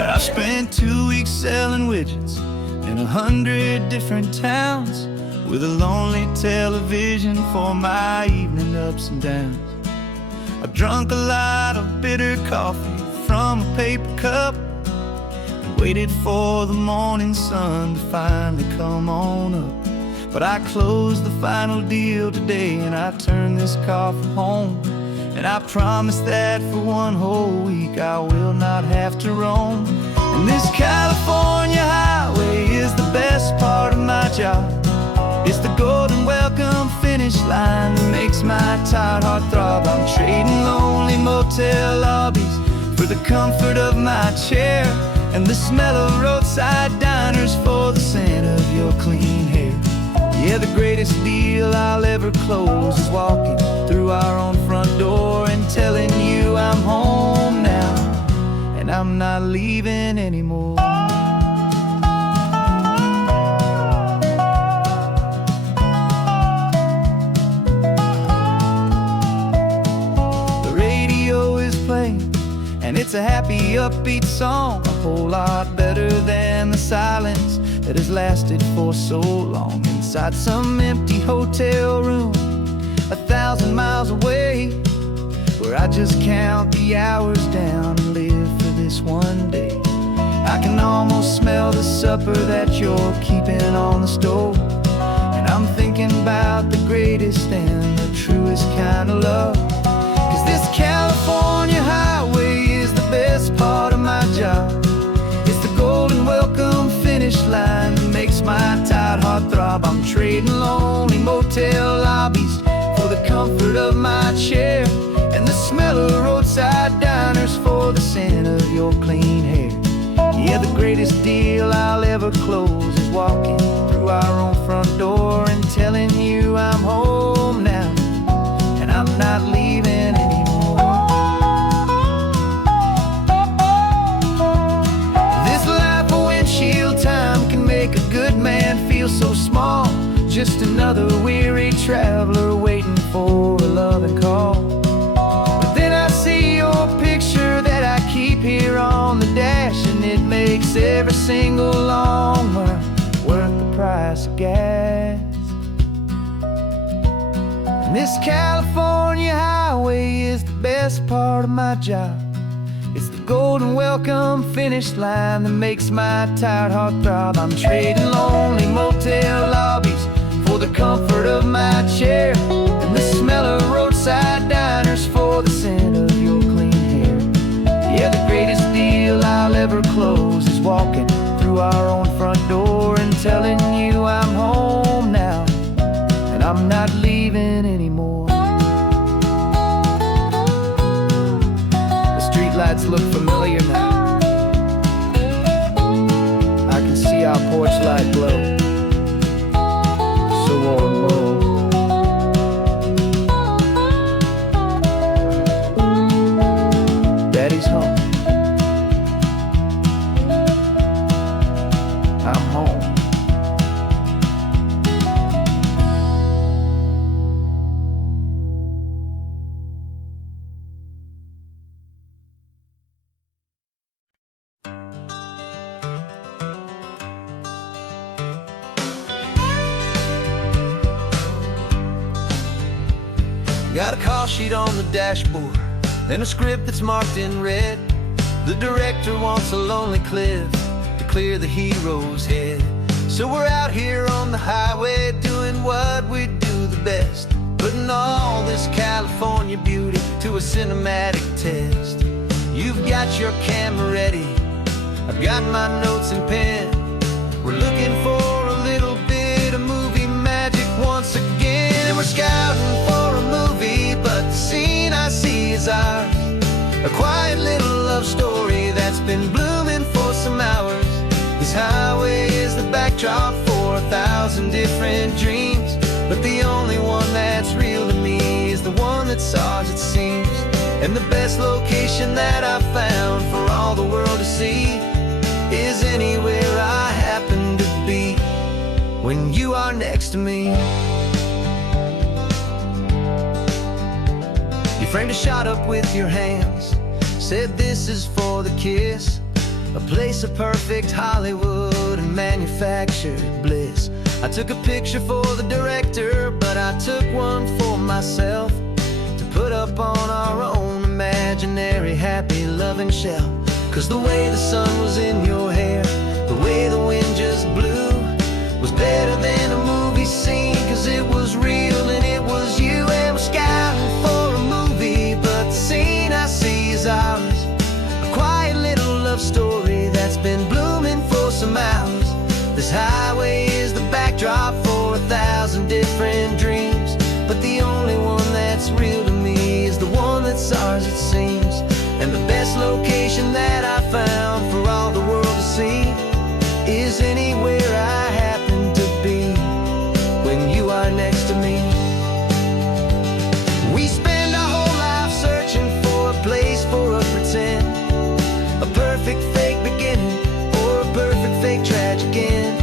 I spent 2 weeks selling widgets in 100 different towns, with a lonely television for my evening ups and downs. I drank a lot of bitter coffee from a paper cup and waited for the morning sun to finally come on up. But I closed the final deal today and I turned this car from home. And I promise that for one whole week I will not have to roam. And this California highway is the best part of my job. It's the golden welcome finish line that makes my tired heart throb. I'm trading lonely motel lobbies for the comfort of my chair, and the smell of roadside diners for the scent of your clean hair. Yeah, the greatest deal I'll ever close is walking through our own front door and telling you I'm home now, and I'm not leaving anymore. And it's a happy, upbeat song, a whole lot better than the silence that has lasted for so long. Inside some empty hotel room 1,000 miles away, where I just count the hours down and live for this one day. I can almost smell the supper that you're keeping on the stove, and I'm thinking about the greatest and the truest kind of love. 'Cause this California highway is the best part of my job. It's the golden welcome finish line that makes my tired heart throb. I'm trading lonely motel lobbies for the comfort of my chair, and the smell of roadside diners for the scent of your clean hair. Yeah, the greatest deal I'll ever close is walking through our own front door and telling you I'm home now, and I'm not leaving anymore. This life of windshield time can make a good man feel so small, just another weary traveler waiting for a loving call. But then I see your picture that I keep here on the dash, and it makes every single long mile worth the price of gas. And this California highway is the best part of my job. It's the golden welcome finish line that makes my tired heart throb. I'm trading lonely motel lobbies for the comfort of my chair, and the smell of roadside diners for the scent of your clean hair. Yeah, the greatest deal I'll ever close is walking through our own front door and telling you I'm home now, and I'm not leaving anymore. The streetlights look familiar now. I can see our porch light glow, so warm, low. Daddy's home. I'm home. Got a call sheet on the dashboard and a script that's marked in red. The director wants a lonely cliff to clear the hero's head. So we're out here on the highway doing what we do the best, putting all this California beauty to a cinematic test. You've got your camera ready, I've got my notes and pen. We're looking for a little bit of movie magic once again. And we're scouting for a movie, but the scene I see is ours. A quiet little love story that's been blooming for some hours. This highway is the backdrop for 1,000 different dreams, but the only one that's real to me is the one that's ours, it seems. And the best location that I've found for all the world to see is anywhere I happen to be when you are next to me. You framed a shot up with your hands, said this is for the kiss, a place of perfect Hollywood and manufactured bliss. I took a picture for the director, but I took one for myself to put up on our own imaginary happy loving shelf. 'Cause the way the sun was in your hair, the way the wind just blew, was better than a movie scene, 'cause it was real and it was you. And we're scouting for a movie, but the scene I see is ours. A quiet little love story that's been blooming for some hours. This highway is the backdrop for 1,000 different dreams, but the only one that's real to me is the one that's ours, it seems. And the best location that I found for all the world to see is anywhere I happen to be when you are next to me. We spend our whole life searching for a place for a pretend, a perfect fake beginning or a perfect fake tragic end.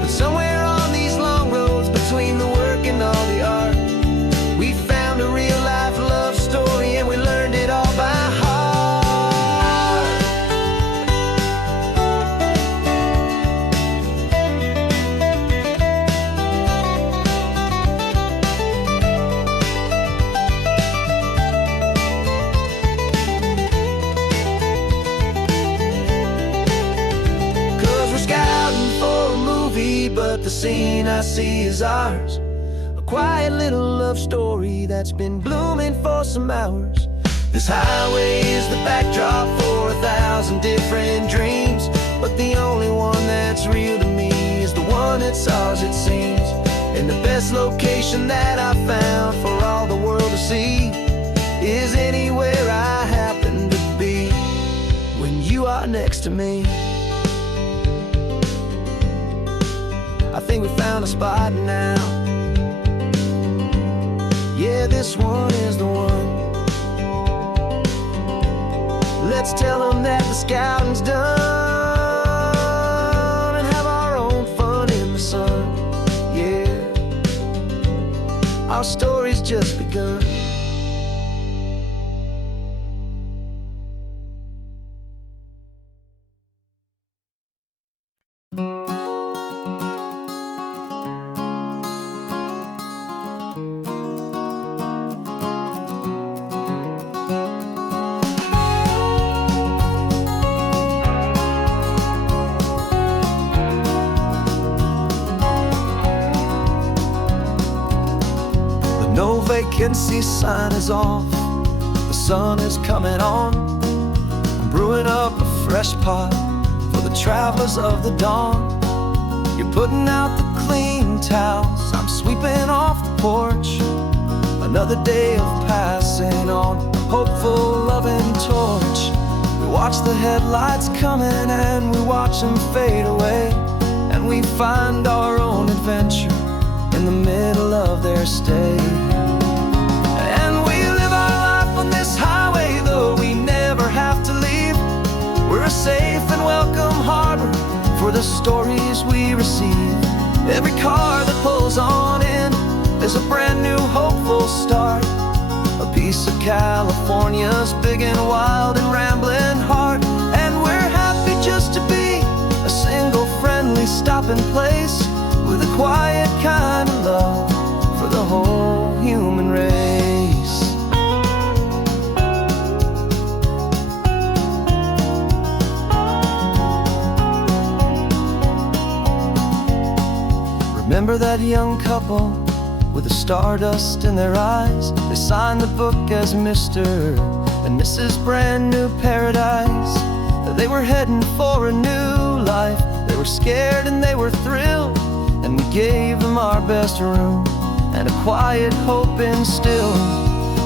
But somewhere on these long roads between the work and all the art, we found a real life love story, and we learned it all by heart. But the scene I see is ours. A quiet little love story that's been blooming for some hours. This highway is the backdrop for 1,000 different dreams, but the only one that's real to me is the one that's ours, it seems. And the best location that I found for all the world to see is anywhere I happen to be when you are next to me. I think we found a spot now. Yeah, this one is the one. Let's tell them that the scouting's done and have our own fun in the sun. Yeah, our story's just begun. No vacancy sign is off, the sun is coming on. I'm brewing up a fresh pot for the travelers of the dawn. You're putting out the clean towels, I'm sweeping off the porch. Another day of passing on, a hopeful loving torch. We watch the headlights coming and we watch them fade away, and we find our own adventure in the middle of their stay. And we live our life on this highway, though we never have to leave. We're a safe and welcome harbor for the stories we receive. Every car that pulls on in is a brand new hopeful start, a piece of California's big and wild and rambling heart. And we're happy just to be a single friendly stopping place, with a quiet kind of love for the whole human race. Remember that young couple with the stardust in their eyes? They signed the book as Mr. and Mrs. Brand New Paradise. They were heading for a new life. They were scared and they were thrilled, and we gave them our best room and a quiet hope instilled.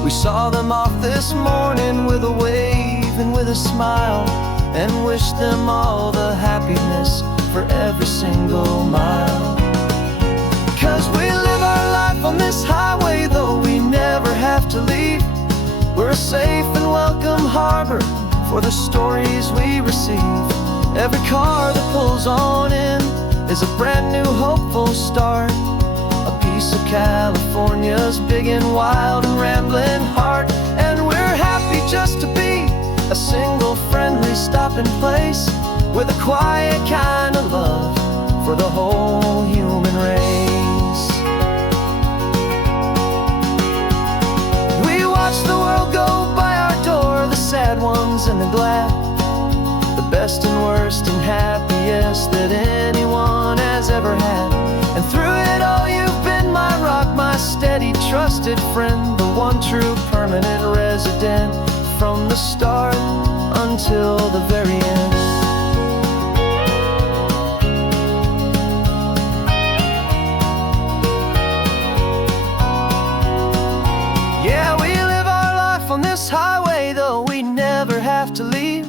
We saw them off this morning with a wave and with a smile, and wished them all the happiness for every single mile. 'Cause we live our life on this highway, though we never have to leave. We're a safe and welcome harbor for the stories we receive. Every car that pulls on in is a brand new hopeful start, a piece of California's big and wild and rambling heart. And we're happy just to be a single friendly stopping place, with a quiet kind of love for the whole human race. We watch the world go by our door, the sad ones and the glad, the best and worst and happiest that anyone has ever had. And through it all you've been my rock, my steady trusted friend, the one true permanent resident, from the start until the very end. Yeah, we live our life on this highway, though we never have to leave.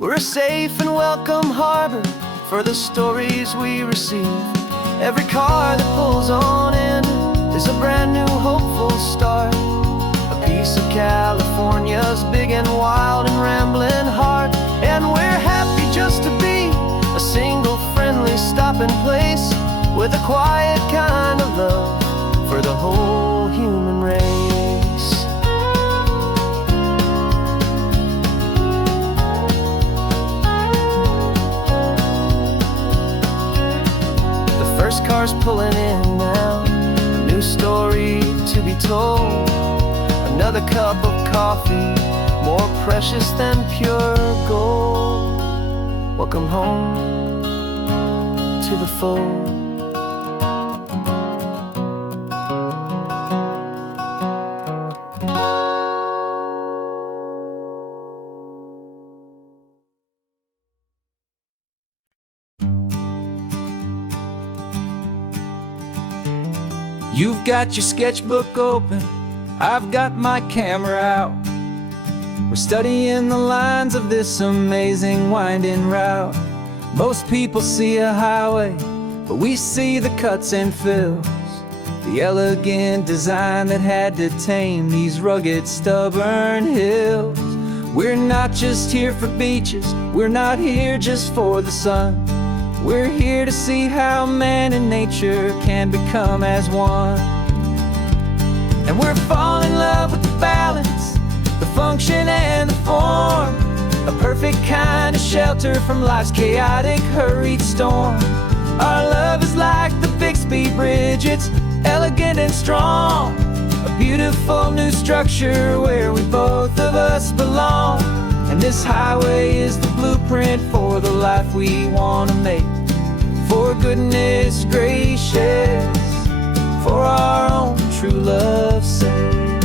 We're a safe and welcome harbor for the stories we receive. Every car that pulls on in is a brand new hopeful start, a piece of California's big and wild and rambling heart. And we're happy just to be a single friendly stopping place, with a quiet kind of love for the whole human race. The first car's pulling in now, a new story to be told. Another cup of coffee, more precious than pure gold. Welcome home to the fold. You've got your sketchbook open, I've got my camera out. We're studying the lines of this amazing winding route. Most people see a highway, but we see the cuts and fills, the elegant design that had to tame these rugged, stubborn hills. We're not just here for beaches, we're not here just for the sun. We're here to see how man and nature can become as one. And we're falling in love with the balance, the function and the form, a perfect kind of shelter from life's chaotic, hurried storm. Our love is like the Bixby Bridge, it's elegant and strong, a beautiful new structure where we both of us belong. And this highway is the blueprint for the life we want to make. For goodness gracious, for our own true love's sake.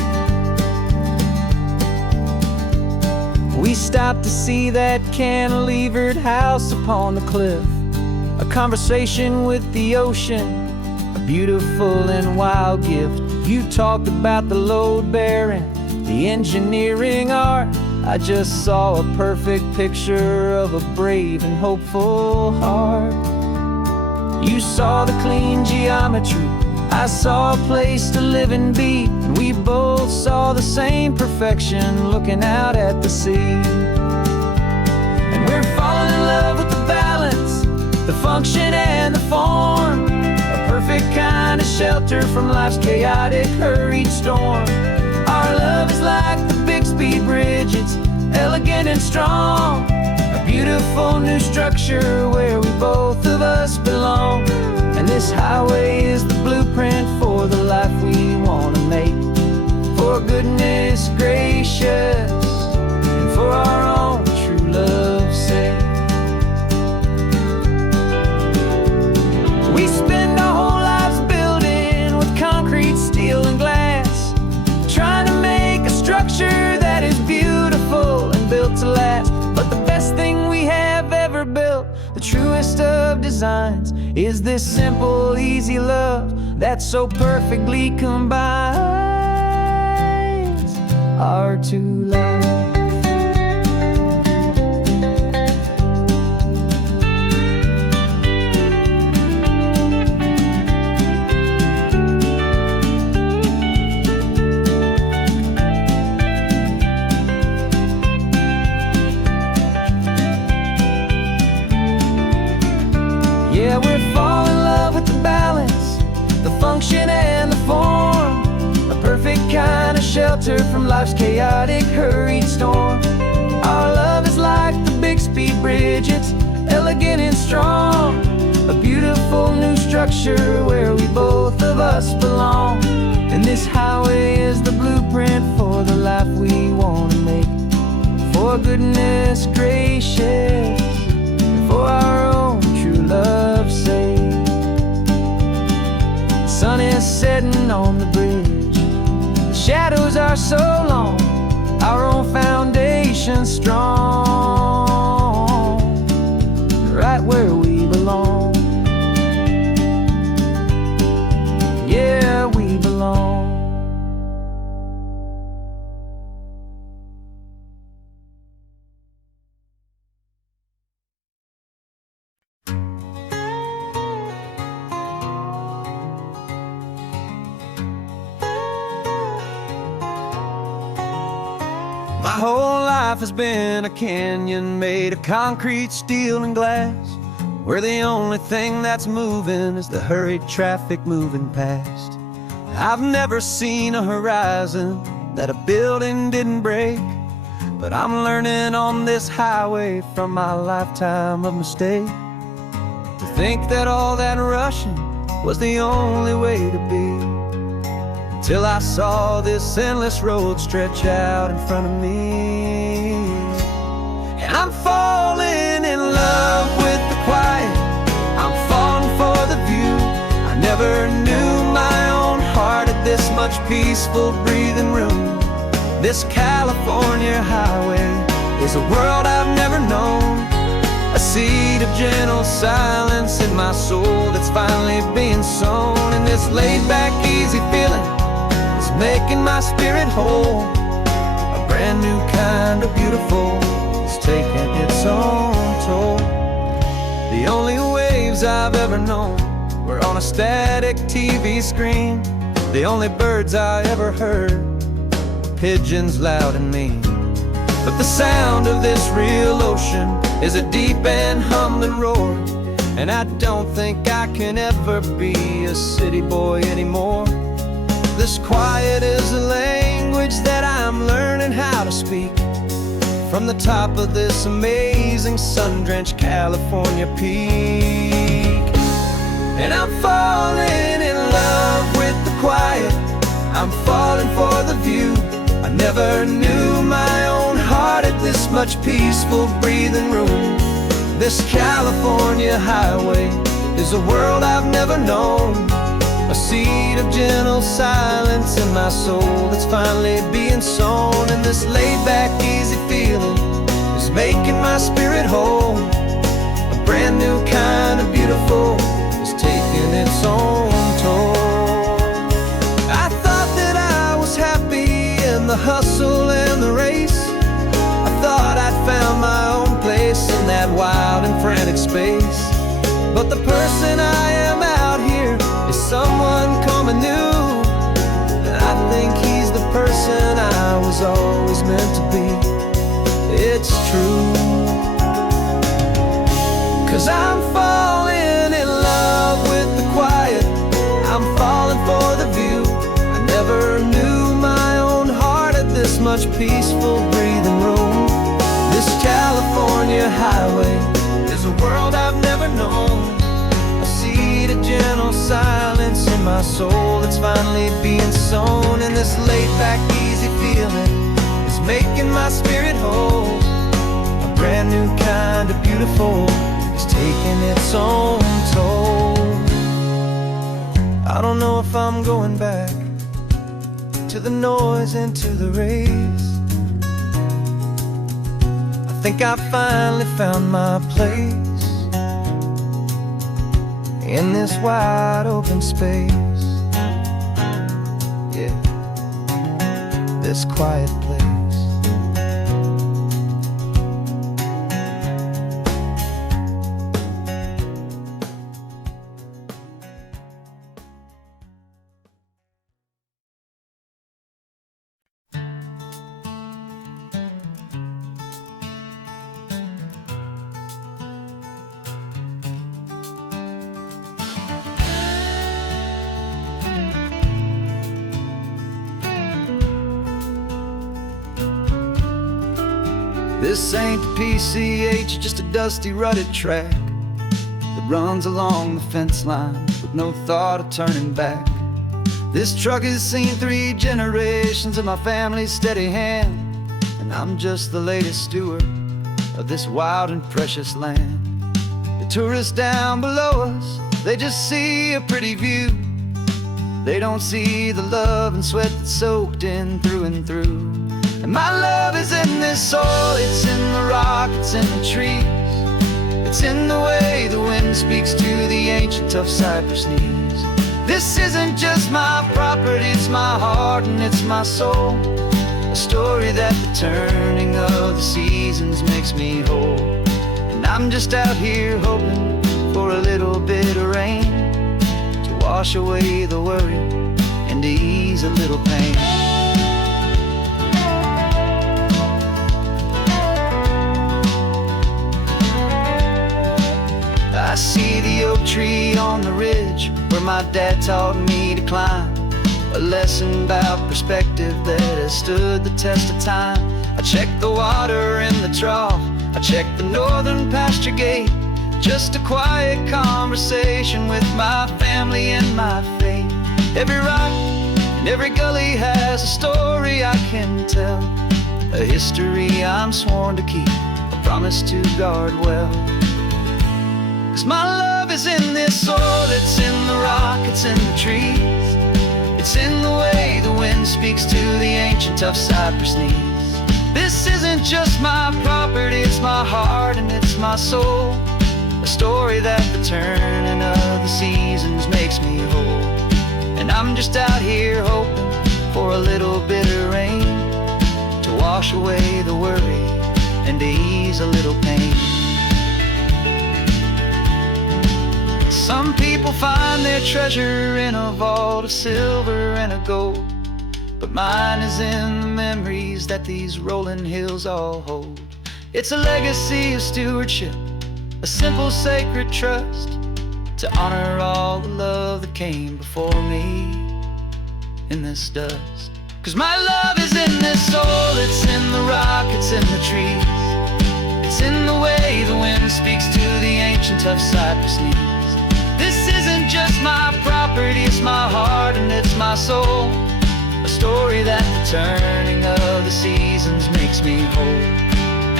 We stopped to see that cantilevered house upon the cliff, a conversation with the ocean, a beautiful and wild gift. You talked about the load bearing, the engineering art. I just saw a perfect picture of a brave and hopeful heart. You saw the clean geometry, I saw a place to live and be, and we both saw the same perfection looking out at the sea. And we're falling in love with the balance, the function and the form, a perfect kind of shelter from life's chaotic, hurried storm. Our love is like the Bixby Bridge, it's elegant and strong, a beautiful new structure where we both of us belong. And this highway is the blueprint for the life we want to make. For goodness gracious, and for our own true love's sake. We spend our whole lives building with concrete, steel, and glass, trying to make a structure that is beautiful and built to last. But the best thing we The truest of designs is this simple, easy love that so perfectly combines our two lives. Yeah, we're falling in love with the balance, the function and the form, a perfect kind of shelter from life's chaotic, hurried storm. Our love is like the Bixby Bridge, it's elegant and strong, a beautiful new structure where we both of us belong. And this highway is the blueprint for the life we want to make. For goodness gracious, for our own true love's sake. The sun is setting on the bridge, the shadows are so long, our own foundation strong, right where we belong. Yeah, we belong. My whole life has been a canyon made of concrete, steel, and glass, where the only thing that's moving is the hurried traffic moving past. I've never seen a horizon that a building didn't break, but I'm learning on this highway from my lifetime of mistakes to think that all that rushing was the only way to be. Till I saw this endless road stretch out in front of me. And I'm falling in love with the quiet, I'm falling for the view. I never knew my own heart had this much peaceful breathing room. This California highway is a world I've never known, a seed of gentle silence in my soul that's finally being sown. And this laid-back, easy feeling making my spirit whole, a brand new kind of beautiful is taking its own toll. The only waves I've ever known were on a static TV screen. The only birds I ever heard were pigeons loud and mean. But the sound of this real ocean is a deep and humbling roar, and I don't think I can ever be a city boy anymore. This quiet is a language that I'm learning how to speak from the top of this amazing sun-drenched California peak. And I'm falling in love with the quiet, I'm falling for the view. I never knew my own heart had this much peaceful breathing room. This California highway is a world I've never known, a seed of gentle silence in my soul that's finally being sown. And this laid-back, easy feeling is making my spirit whole, a brand new kind of beautiful is taking its own toll. I thought that I was happy in the hustle and the race, I thought I'd found my own place in that wild and frantic space. But the person I am out here is someone coming new, and I think he's the person I was always meant to be. It's true, 'cause I'm falling in love with the quiet, I'm falling for the view. I never knew my own heart had this much peaceful breathing room. This California highway is a world I've never known, a seed of gentle silence in my soul that's finally being sown. And this laid-back, easy feeling is making my spirit whole, a brand new kind of beautiful is taking its own toll. I don't know if I'm going back to the noise and to the race. I think I finally found my place. in this wide open space. Yeah, this quiet place. This ain't the PCH, just a dusty rutted track that runs along the fence line with no thought of turning back. This truck has seen 3 generations of my family's steady hand, and I'm just the latest steward of this wild and precious land. The tourists down below us, they just see a pretty view. They don't see the love and sweat that's soaked in through and through. And my love is in this soil, it's in the rock, it's in the trees. It's in the way the wind speaks to the ancient tough cypress knees. This isn't just my property, it's my heart and it's my soul. A story that the turning of the seasons makes me whole. And I'm just out here hoping for a little bit of rain to wash away the worry and to ease a little pain. I see the oak tree on the ridge where my dad taught me to climb. A lesson about perspective that has stood the test of time. I check the water in the trough, I check the northern pasture gate. Just a quiet conversation with my family and my faith. Every rock and every gully has a story I can tell. A history I'm sworn to keep, a promise to guard well. 'Cause my love is in this soil, it's in the rock, it's in the trees. It's in the way the wind speaks to the ancient tough cypress knees. This isn't just my property, it's my heart and it's my soul. A story that the turning of the seasons makes me whole. And I'm just out here hoping for a little bit of rain to wash away the worry and to ease a little pain. Some people find their treasure in a vault of silver and of gold, but mine is in the memories that these rolling hills all hold. It's a legacy of stewardship, a simple sacred trust, to honor all the love that came before me in this dust. 'Cause my love is in this soul, it's in the rock, it's in the trees. It's in the way the wind speaks to the ancient tough cypress knees. This isn't just my property, it's my heart and it's my soul. A story that the turning of the seasons makes me whole.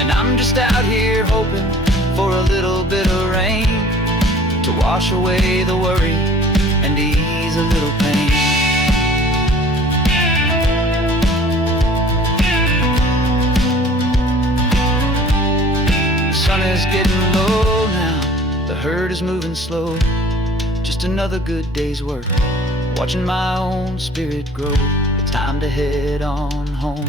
And I'm just out here hoping for a little bit of rain to wash away the worry and ease a little pain. The sun is getting low now, the herd is moving slow. Just another good day's work, watching my own spirit grow. It's time to head on home.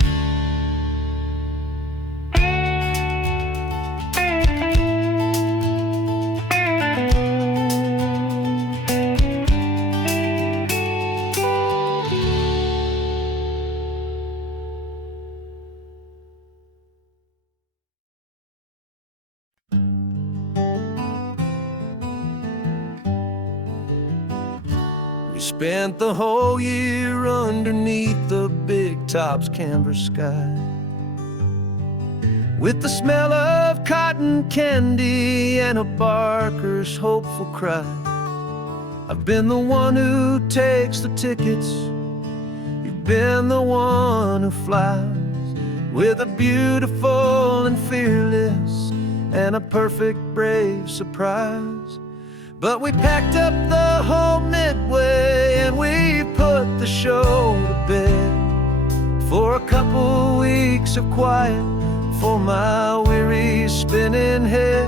Spent the whole year underneath the big top's canvas sky, with the smell of cotton candy and a barker's hopeful cry. I've been the one who takes the tickets, you've been the one who flies, with a beautiful and fearless and a perfect brave surprise. But we packed up the whole Midway and we put the show to bed for a couple weeks of quiet for my weary spinning head.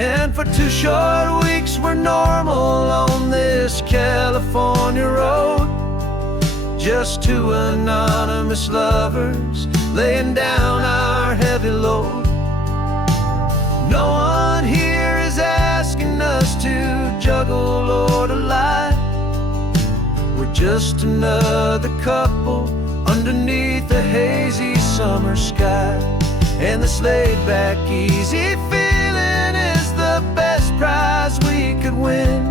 And for 2 short weeks we're normal on this California road. Just 2 anonymous lovers laying down our heavy load. No one here is asking us to juggle or to lie. We're just another couple underneath the hazy summer sky. And this laid-back, easy feeling is the best prize we could win.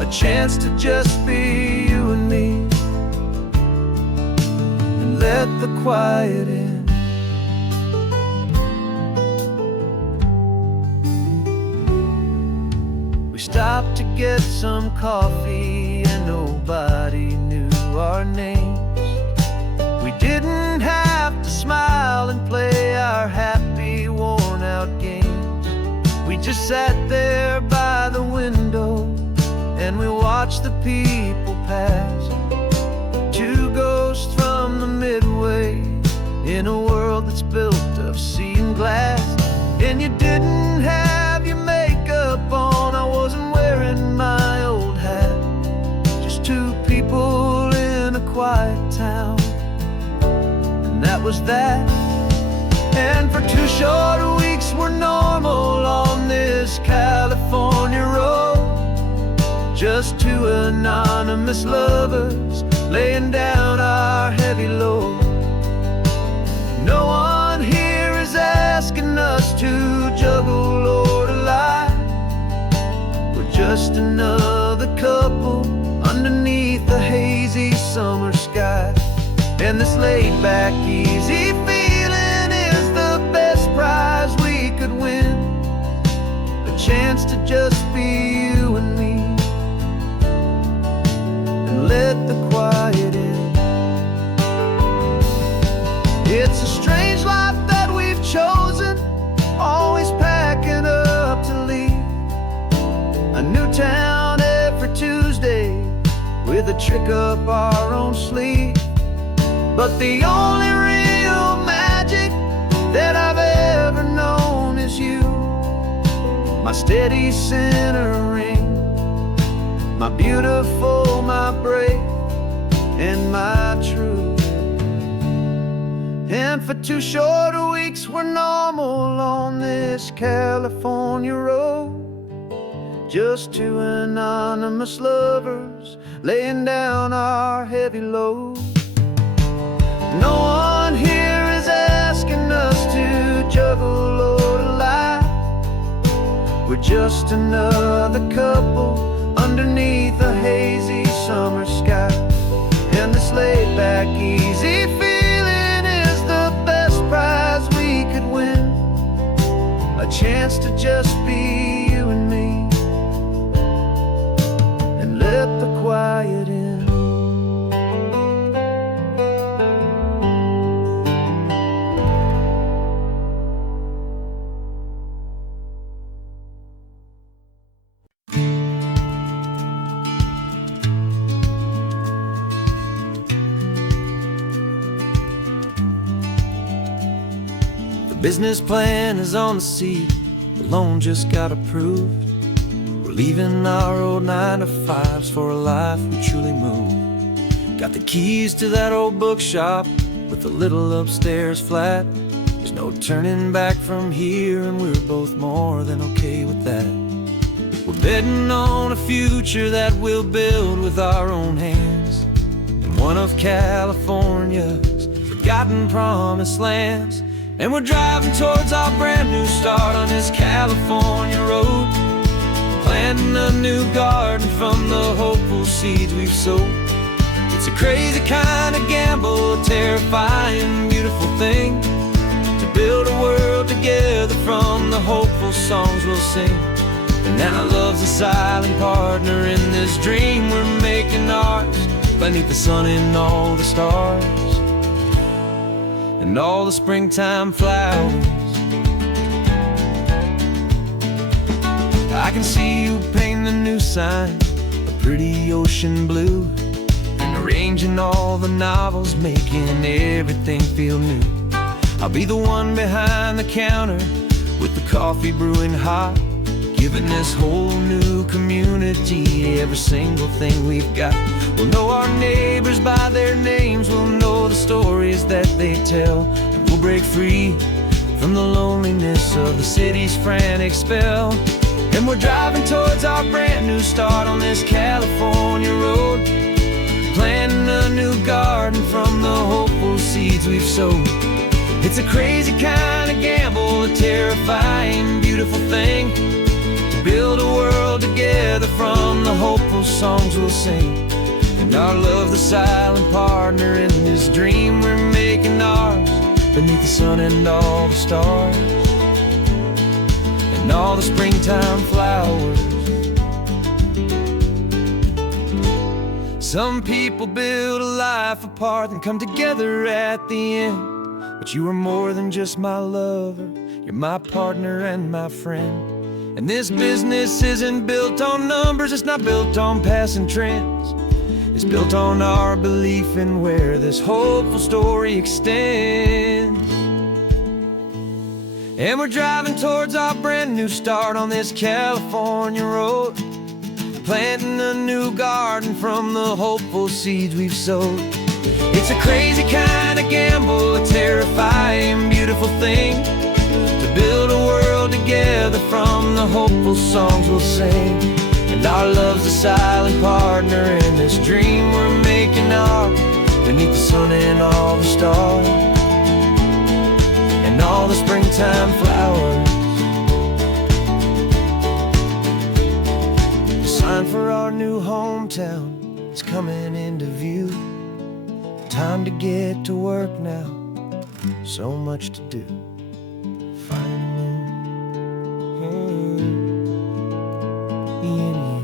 A chance to just be you and me, and let the quiet in. We stopped to get some coffee and nobody knew our names. We didn't have to smile and play our happy, worn-out games. We just sat there by the window and we watched the people pass. 2 ghosts from the Midway in a world that's built of sea and glass. And you didn't have your makeup on, I wasn't wearing my old hat. Just 2 people in a quiet town, that was that. And for 2 short weeks we're normal on this California road. Just 2 anonymous lovers laying down our heavy load. No one here is asking us to juggle or to lie. We're just another couple underneath the hazy summer sky. And this laid-back, easy feeling is the best prize we could win. A chance to just be you and me, and let the quiet in. It's a strange life that we've chosen, always packing up to leave. A new town every Tuesday with a trick up our own sleeve. But the only real magic that I've ever known is you. My steady centering, my beautiful, my brave, and my true. And for 2 short weeks we're normal on this California road. Just 2 anonymous lovers laying down our heavy load. No one here is asking us to juggle or to lie. We're just another couple underneath a hazy summer sky. And this laid-back, easy feeling is the best prize we could win. A chance to just be you and me, and let the quiet in. Business plan is on the seat, the loan just got approved. We're leaving our old 9-to-5s for a life we truly move. Got the keys to that old bookshop with the little upstairs flat. There's no turning back from here, and we're both more than okay with that. We're betting on a future that we'll build with our own hands, in one of California's forgotten promised lands. And we're driving towards our brand new start on this California road, planting a new garden from the hopeful seeds we've sowed. It's a crazy kind of gamble, a terrifying, beautiful thing, to build a world together from the hopeful songs we'll sing. And now love's a silent partner in this dream we're making ours, beneath the sun and all the stars and all the springtime flowers. I can see you painting a new sign, a pretty ocean blue, and arranging all the novels, making everything feel new. I'll be the one behind the counter, with the coffee brewing hot, giving this whole new community every single thing we've got. We'll know our neighbors by their names, we'll know the stories that they tell, and we'll break free from the loneliness of the city's frantic spell. And we're driving towards our brand new start on this California road, planting a new garden from the hopeful seeds we've sowed. It's a crazy kind of gamble, a terrifying, beautiful thing, to build a world together from the hopeful songs we'll sing. And our love, the silent partner in this dream we're making ours, beneath the sun and all the stars, and all the springtime flowers. Some people build a life apart and come together at the end, but you are more than just my lover, you're my partner and my friend. And this business isn't built on numbers, it's not built on passing trends, it's built on our belief in where this hopeful story extends. And we're driving towards our brand new start on this California road, planting a new garden from the hopeful seeds we've sowed. It's a crazy kind of gamble, a terrifying, beautiful thing, to build a world together from the hopeful songs we'll sing. And our love's a silent partner in this dream we're making ours, beneath the sun and all the stars, and all the springtime flowers. The sign for our new hometown is coming into view. Time to get to work now, so much to do. Finding me in you.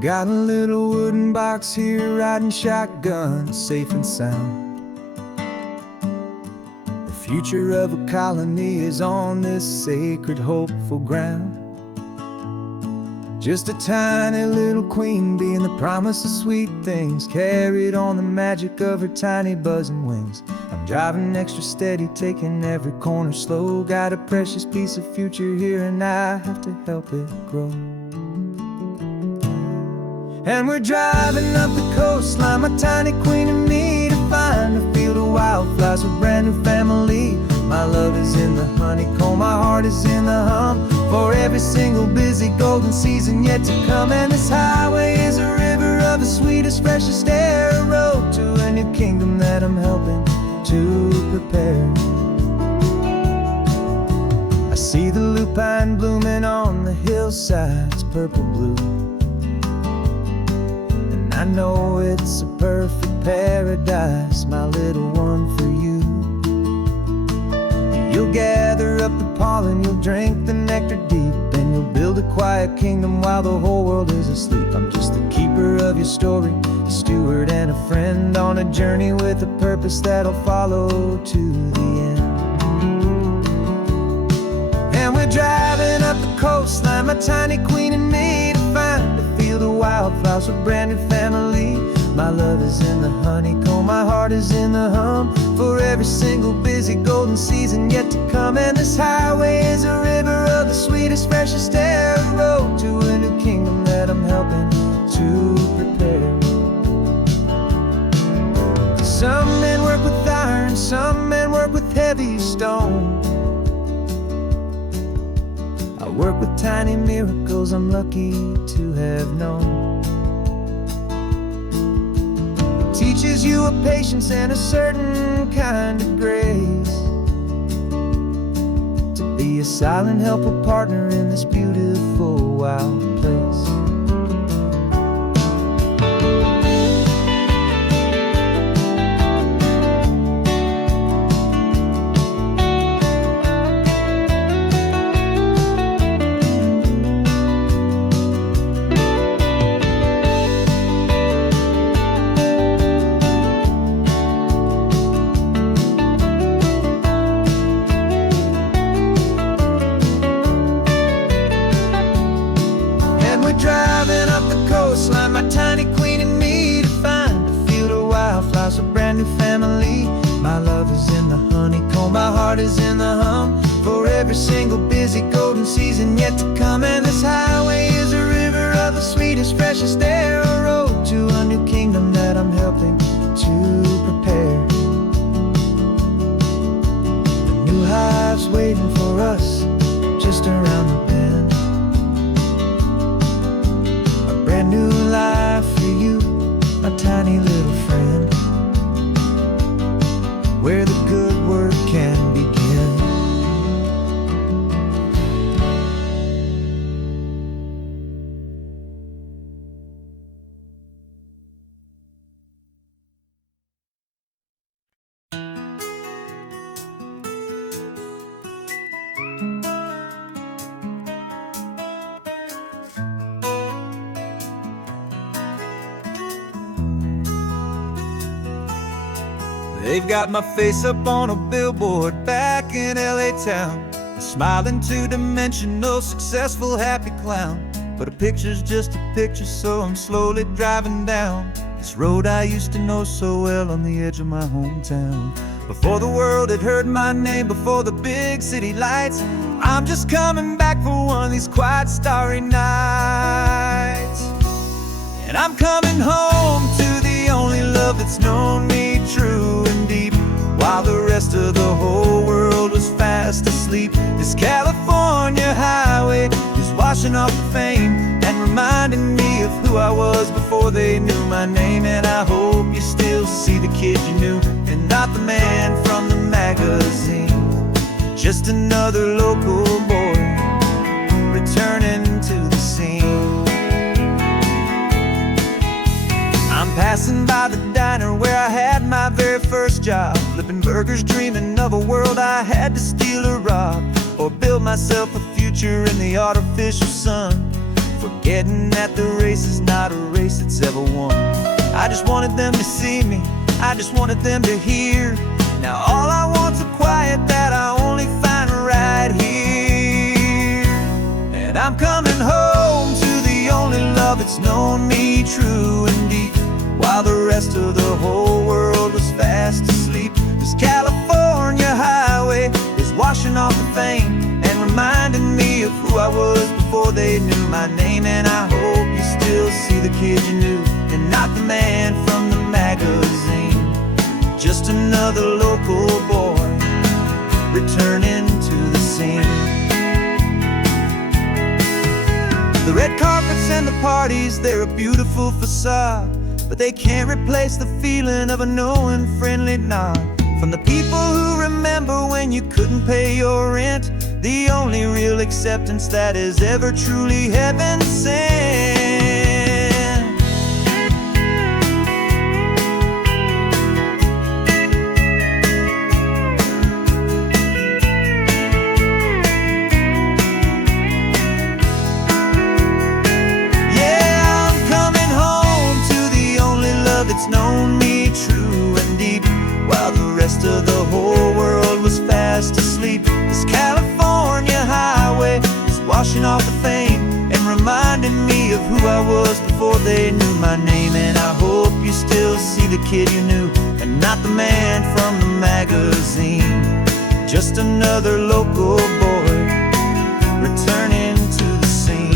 Got a little wooden box here, riding shotgun, safe and sound. The future of a colony is on this sacred, hopeful ground. Just a tiny little queen bee and the promise of sweet things, carried on the magic of her tiny buzzing wings. I'm driving extra steady, taking every corner slow. Got a precious piece of future here and I have to help it grow. And we're driving up the coastline, my tiny queen and me, to find a field of wildflowers with a brand new family. My love is in the honeycomb, my heart is in the hum, for every single busy golden season yet to come. And this highway is a river of the sweetest, freshest air, a road to a new kingdom that I'm helping to prepare. I see the lupine blooming on the hillsides, purple blue, I know it's a perfect paradise, my little one, for you. You'll gather up the pollen, you'll drink the nectar deep, and you'll build a quiet kingdom while the whole world is asleep. I'm just the keeper of your story, a steward and a friend, on a journey with a purpose that'll follow to the end. And we're driving up the coastline, my tiny queen and me, to find a field of wildflowers with a brand new family. My love is in the honeycomb, my heart is in the hum, for every single busy golden season yet to come. And this highway is a river of the sweetest, freshest air, a road to a new kingdom that I'm helping to prepare. Some men work with iron, some men work with heavy stone. I work with tiny miracles I'm lucky to have known. It teaches you a patience and a certain kind of grace, to be a silent, helpful partner in this beautiful, wild place. yet to come, and this highway is a river of the sweetest, freshest air, a road to a new kingdom that I'm helping to prepare. The new hive's waiting for us just around the bend, a brand new life for you, my tiny little friend, where the good work can begin. They've got my face up on a billboard back in LA town, a smiling two-dimensional, successful, happy clown. But a picture's just a picture, so I'm slowly driving down this road I used to know so well on the edge of my hometown. Before the world had heard my name, before the big city lights, I'm just coming back for one of these quiet, starry nights. And I'm coming home to the only love that's known me true and deep, while the rest of the whole world was fast asleep. This California highway is washing off the fame and reminding me of who I was before they knew my name. And I hope you still see the kid you knew, and not the man from the magazine. Just another local boy returning to the scene. I'm passing by the diner where I had my very first job, flipping burgers, dreaming of a world I had to steal or rob, or build myself a future in the artificial sun, forgetting that the race is not a race that's ever won. I just wanted them to see me, I just wanted them to hear. Now all I want's a quiet that I only find right here. And I'm coming home to the only love that's known me true and deep, while the rest of the whole world was fast asleep. This California highway is washing off the fame and reminding me of who I was before they knew my name. And I hope you still see the kid you knew, and not the man from the magazine. Just another local boy returning to the scene. The red carpets and the parties, they're a beautiful facade, but they can't replace the feeling of a knowing, friendly nod from the people who remember when you couldn't pay your rent, the only real acceptance that is ever truly heaven sent. Yeah, I'm coming home to the only love that's known me true and deep, while the rest of the whole world was fast asleep. This California highway is washing off the fame and reminding me of who I was before they knew my name. And I hope you still see the kid you knew, and not the man from the magazine. Just another local boy returning to the scene.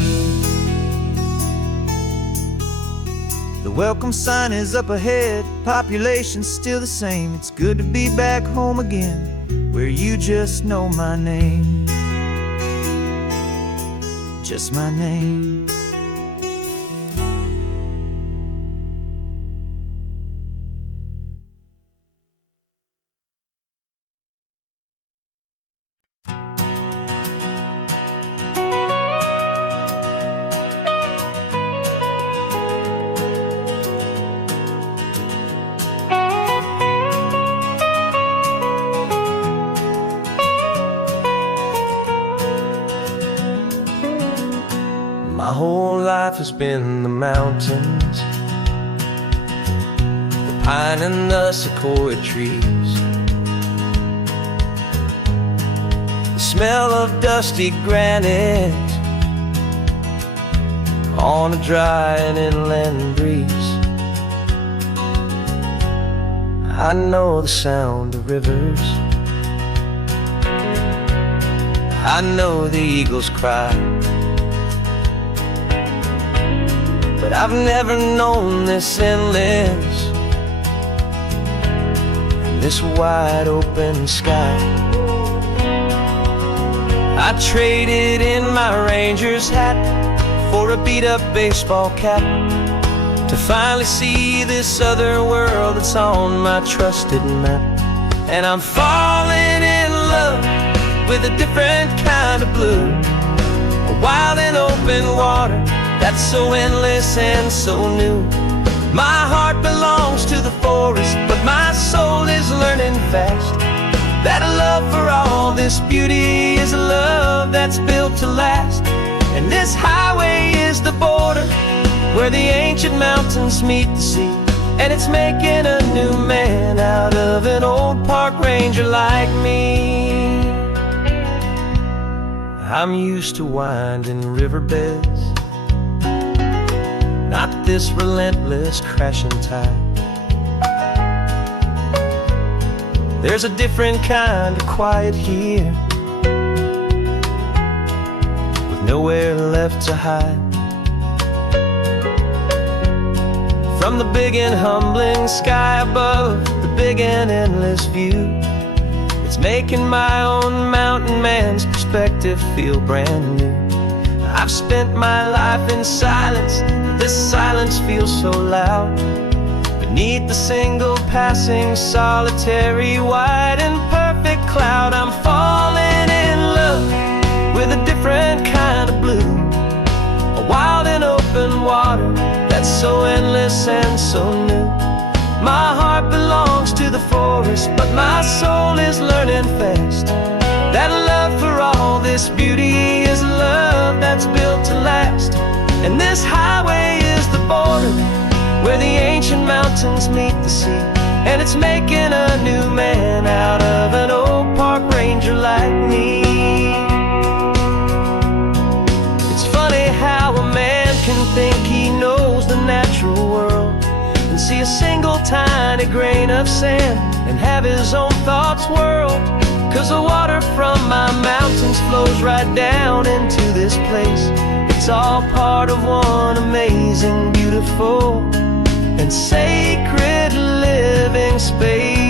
The welcome sign is up ahead, population's still the same. It's good to be back home again, where you just know my name. Just my name. My whole life has been the mountains, the pine and the sequoia trees, the smell of dusty granite on a dry and inland breeze. I know the sound of rivers, I know the eagles cry, but I've never known this endless and this wide open sky. I traded in my Ranger's hat for a beat-up baseball cap to finally see this other world that's on my trusted map. And I'm falling in love with a different kind of blue, a wild and open water that's so endless and so new. My heart belongs to the forest, but my soul is learning fast that a love for all this beauty is a love that's built to last. And this highway is the border where the ancient mountains meet the sea, and it's making a new man out of an old park ranger like me. I'm used to winding riverbeds, not this relentless crashing tide. There's a different kind of quiet here, with nowhere left to hide. From the big and humbling sky above, the big and endless view, it's making my own mountain man's perspective feel brand new. I've spent my life in silence, but this silence feels so loud. Beneath the single passing solitary white and perfect cloud, I'm falling in love with a different kind of blue, a wild and open water that's so endless and so new. My heart belongs to the forest, but my soul is learning fast that love for all this beauty is a love that's built to last. And this highway is the border where the ancient mountains meet the sea, and it's making a new man out of an old park ranger like me. It's funny how a man can think he knows the natural world and see a single tiny grain of sand and have his own thoughts whirled. 'Cause the water from my mountains flows right down into this place. It's all part of one amazing, beautiful and sacred living space.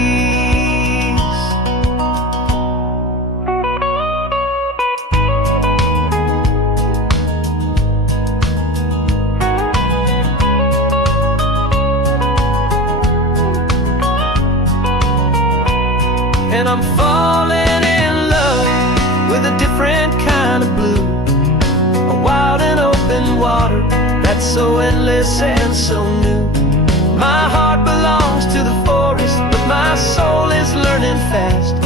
And I'm falling in love with a different kind of blue, a wild and open water that's so endless and so new. My heart belongs to the forest, but my soul is learning fast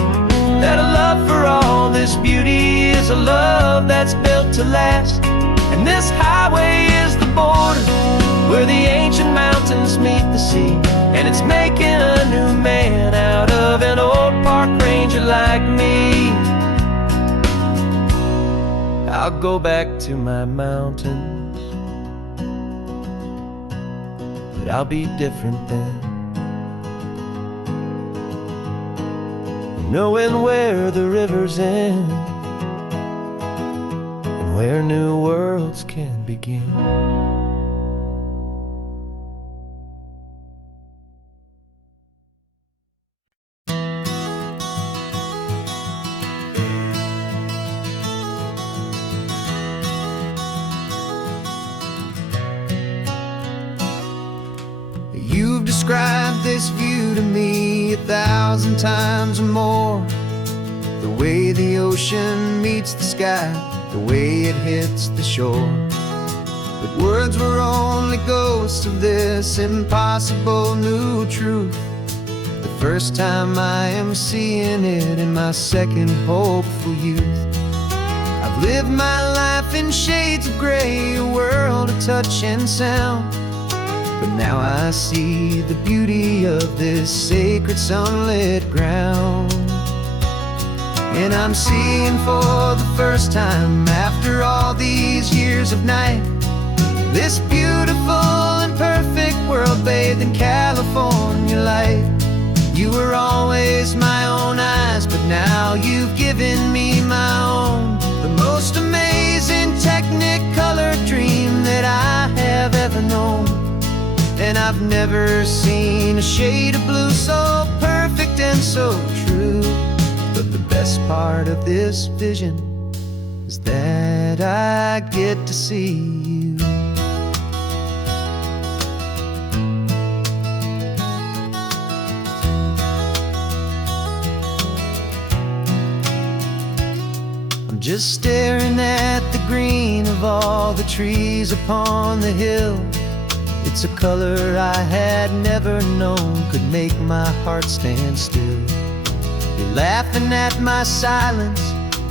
that a love for all this beauty is a love that's built to last. And this highway is the border where the ancient mountains meet the sea, and it's making a new man out of an old park ranger like me. I'll go back to my mountains, but I'll be different then, knowing where the rivers end and where new worlds can begin. You've described this view to me 1,000 times or more. The way the ocean meets the sky, the way it hits the shore. But words were only ghosts of this impossible new truth. The first time I am seeing it in my second hopeful youth. I've lived my life in shades of gray, a world of touch and sound. But now I see the beauty of this sacred sunlit ground. And I'm seeing for the first time, after all these years of night, this beautiful and perfect world bathed in California light. You were always my own eyes, but now you've given me my own. I have ever known. And I've never seen a shade of blue so perfect and so true. But the best part of this vision is that I get to see you. I'm just staring at the green of all the trees upon the hill. It's a color I had never known could make my heart stand still. You're laughing at my silence,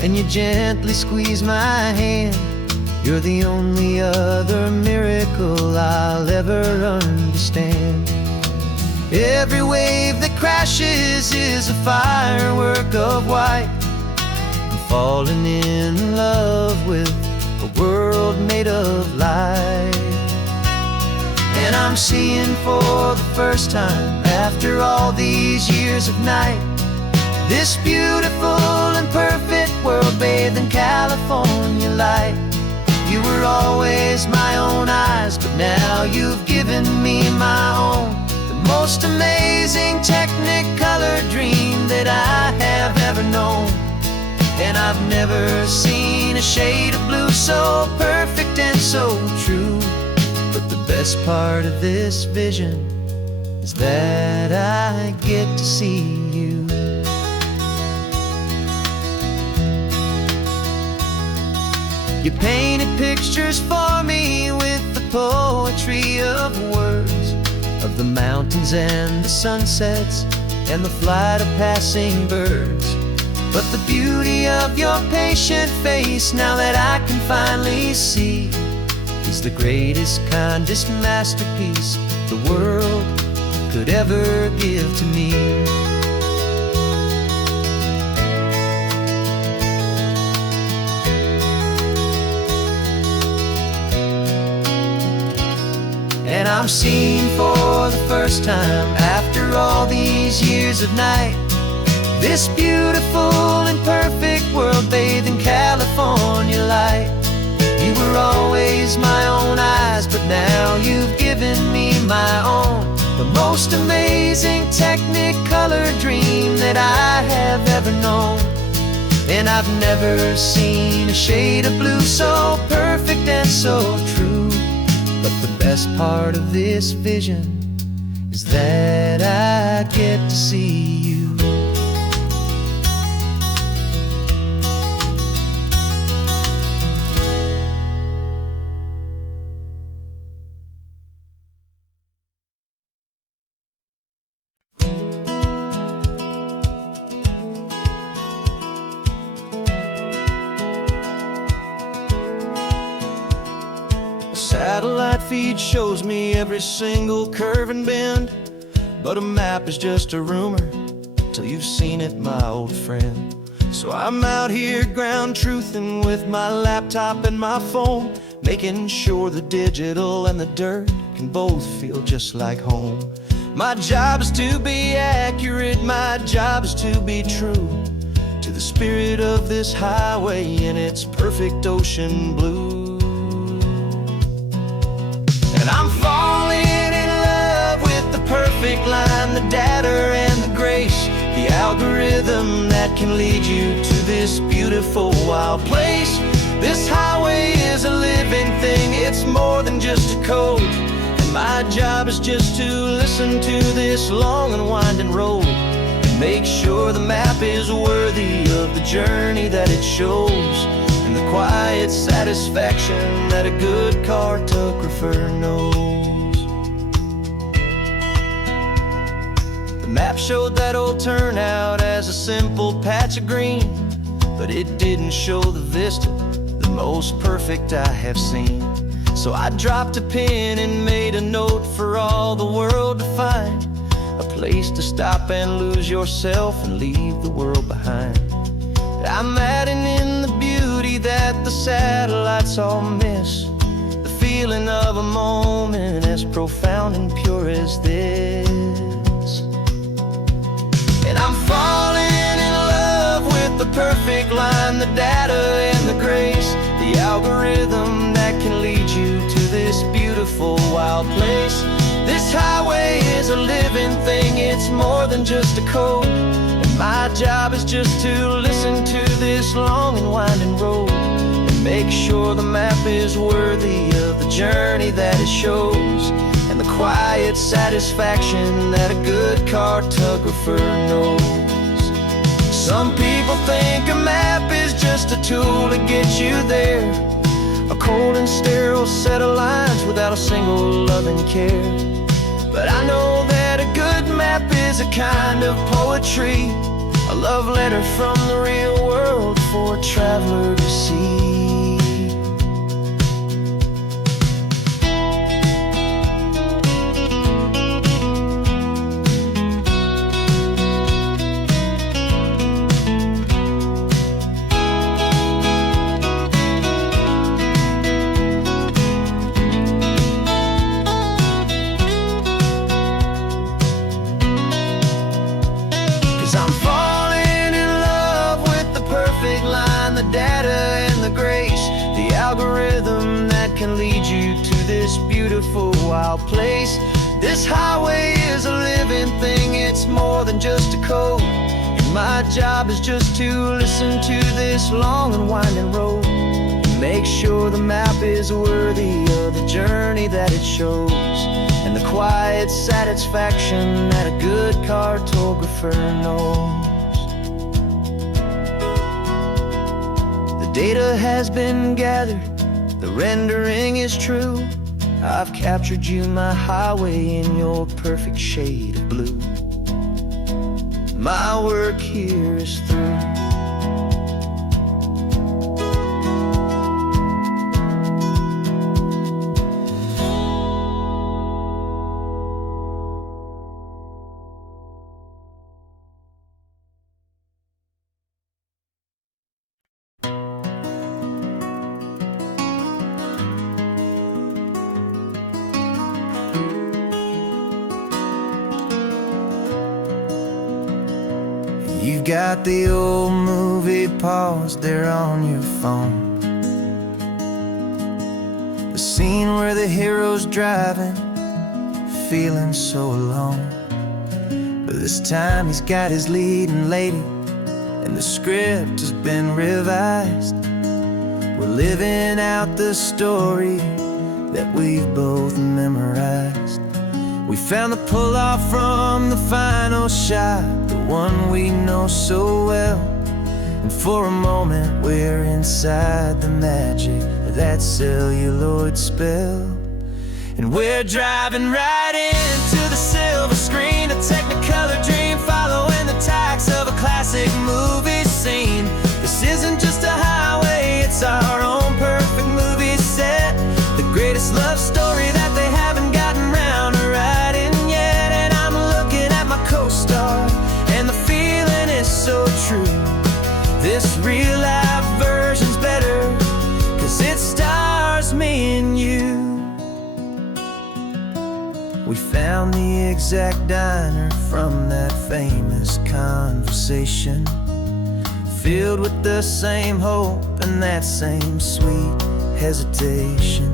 and you gently squeeze my hand. You're the only other miracle I'll ever understand. Every wave that crashes is a firework of white. I'm falling in love with a world made of light. And I'm seeing for the first time, after all these years of night, this beautiful and perfect world bathed in California light. You were always my own eyes, but now you've given me my own. The most amazing technicolor dream that I have ever known. And I've never seen a shade of blue so perfect and so true. But the best part of this vision is that I get to see you. You painted pictures for me with the poetry of words, of the mountains and the sunsets and the flight of passing birds. But the beauty of your patient face, now that I can finally see, is the greatest, kindest masterpiece the world could ever give to me. And I'm seeing for the first time, after all these years of night, this beautiful and perfect world bathed in California light. You were always my own eyes, but now you've given me my own. The most amazing technicolor dream that I have ever known. And I've never seen a shade of blue so perfect and so true. But the best part of this vision is that I get to see you. Satellite feed shows me every single curve and bend, but a map is just a rumor till you've seen it, my old friend. So I'm out here ground truthing with my laptop and my phone, making sure the digital and the dirt can both feel just like home. My job is to be accurate, my job is to be true to the spirit of this highway in its perfect ocean blue. And I'm falling in love with the perfect line, the data and the grace, the algorithm that can lead you to this beautiful wild place. This highway is a living thing, it's more than just a code. And my job is just to listen to this long and winding road and make sure the map is worthy of the journey that it shows, and the quiet satisfaction that a good cartographer knows. The map showed that old turnout as a simple patch of green, but it didn't show the vista, the most perfect I have seen. So I dropped a pin and made a note for all the world to find, a place to stop and lose yourself and leave the world behind. I'm adding in the beauty that the satellites all miss, the feeling of a moment as profound and pure as this. And I'm falling in love with the perfect line, the data and the grace, the algorithm that can lead you to this beautiful wild place. This highway is a living thing, it's more than just a code. And my job is just to listen to this long and winding road and make sure the map is worthy of the journey that it shows, and the quiet satisfaction that a good cartographer knows. Some people think a map is just a tool to get you there, a cold and sterile set of lines without a single loving care. But I know that a good map is a kind of poetry, a love letter from the real world for a traveler to see. 'Cause I'm falling in love with the perfect line, the data and the grace, the algorithm that can lead you to this beautiful wild place. This highway is a living thing, it's more than just a code. And my job is just to listen to this long and winding road and make sure the map is worthy of the journey that it shows, and the quiet satisfaction that a good cartographer knows. The data has been gathered, the rendering is true. I've captured you, my highway, in your perfect shade of blue. My work here is through. You've got the old movie paused there on your phone, the scene where the hero's driving, feeling so alone. But this time he's got his leading lady, and the script has been revised. We're living out the story that we've both memorized. We found the pull-off from the final shot, the one we know so well. And for a moment we're inside the magic of that celluloid spell. And we're driving right into the silver screen, a technicolor dream following the tacks of a classic movie scene. This isn't just a highway, it's our own perfect movie set, the greatest love story that they haven't gotten round to writing yet. And I'm looking at my co-star, and the feeling is so true. This real-life version's better, 'cause it stars me and you. We found the exact diner from that famous conversation, filled with the same hope and that same sweet hesitation.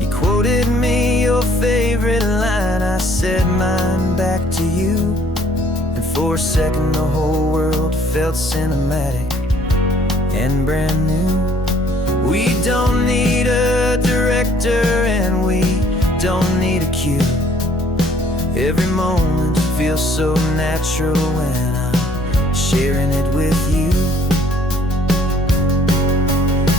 You quoted me your favorite line, I said mine back to you, and for a second the whole world felt cinematic and brand new. We don't need a director and we don't need a cue. Every moment feels so natural when I'm sharing it with you.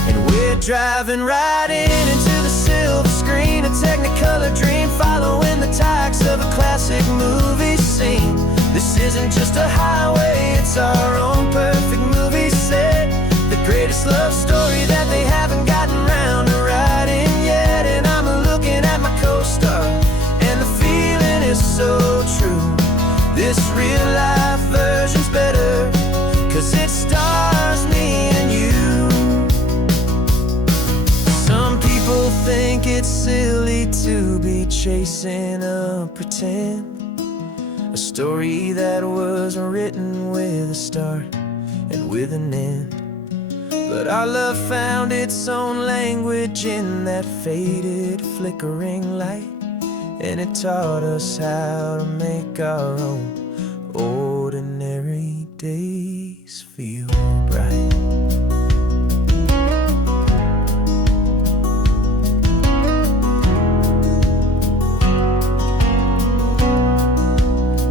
And we're driving right into the silver screen, a technicolor dream following the tacks of a classic movie scene. This isn't just a highway, it's our own perfect movie set, the greatest love story that they haven't gotten round to writing yet. And I'm looking at my co-star, and the feeling is so true. This real-life version's better, 'cause it stars me and you. Some people think it's silly to be chasing a pretend, a story that was written with a start and with an end. But our love found its own language in that faded, flickering light, and it taught us how to make our own ordinary days feel bright.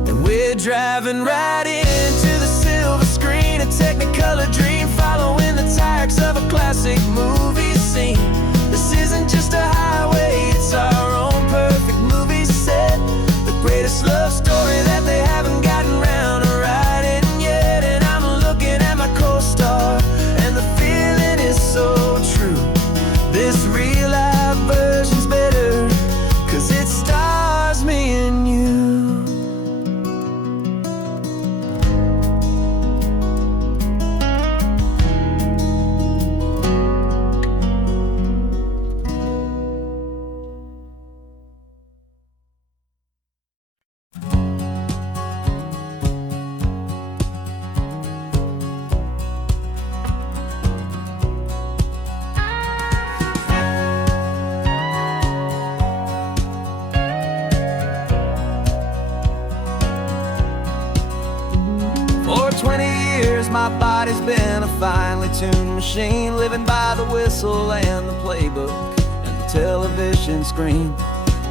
And we're driving right into the silver screen, a Technicolor dream, following the tires of a classic movie scene. This isn't just a highway, it's our own perfect movie set, the greatest love story that they haven't gotten round to writing yet. And I'm looking at my co-star, and the feeling is so true. This real life version's better, 'cause it stars me and you. For 20 years my body's been a finely tuned machine, living by the whistle and the playbook and the television screen.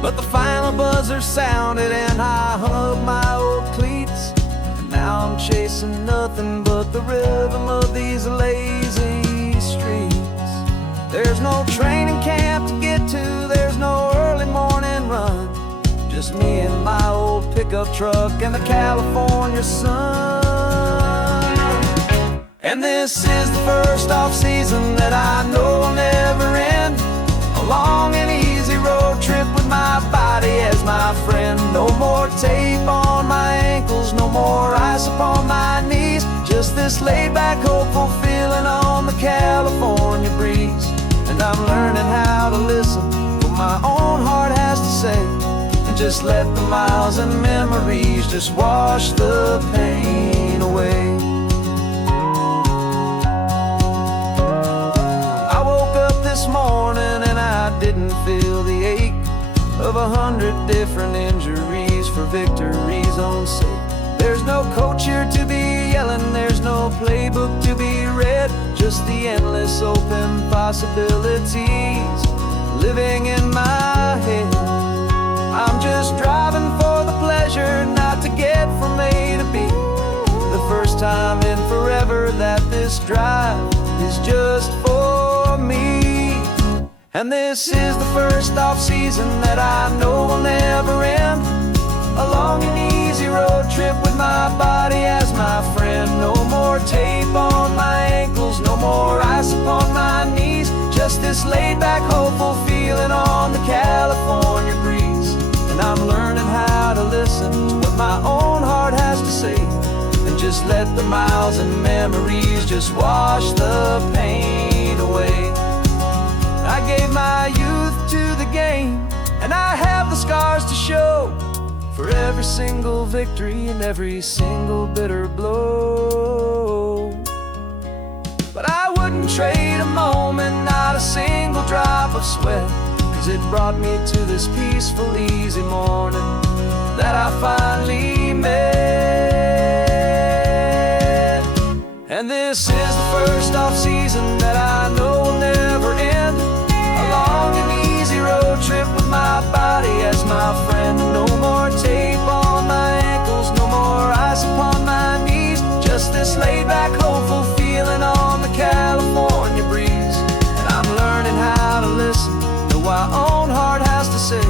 But the final buzzer sounded and I hung up my old cleats, and now I'm chasing nothing but the rhythm of these lazy streets. There's no training camp to get to, there's no early morning run, just me and my old pickup truck and the California sun. And this is the first off-season that I know will never end, a long and easy road trip with my body as my friend. No more tape on my ankles, no more ice upon my knees, just this laid-back, hopeful feeling on the California breeze. And I'm learning how to listen to what my own heart has to say, and just let the miles and memories just wash the pain away. I woke up this morning and I didn't feel the ache of 100 different injuries for victories on sake. There's no coach here to be yelling, there's no playbook to be read, just the endless open possibilities living in my head. I'm just driving for the pleasure, not to get from A to B. The first time in forever that this drive is just for me. And this is the first off-season that I know will never end, a long and easy road trip with my body as my friend. No more tape on my ankles, no more ice upon my knees, just this laid-back, hopeful feeling on the California breeze. And I'm learning how to listen to what my own heart has to say, and just let the miles and memories just wash the pain away. I gave my youth to the game, and I have the scars to show for every single victory and every single bitter blow. But I wouldn't trade a moment, not a single drop of sweat, 'cause it brought me to this peaceful, easy morning that I finally met. And this is the first off-season that I know will never end, a long and easy road trip with my body as my friend. No more tape on my ankles, no more ice upon my knees, just this laid-back, hopeful feeling on the California breeze. And I'm learning how to listen to what my own heart has to say,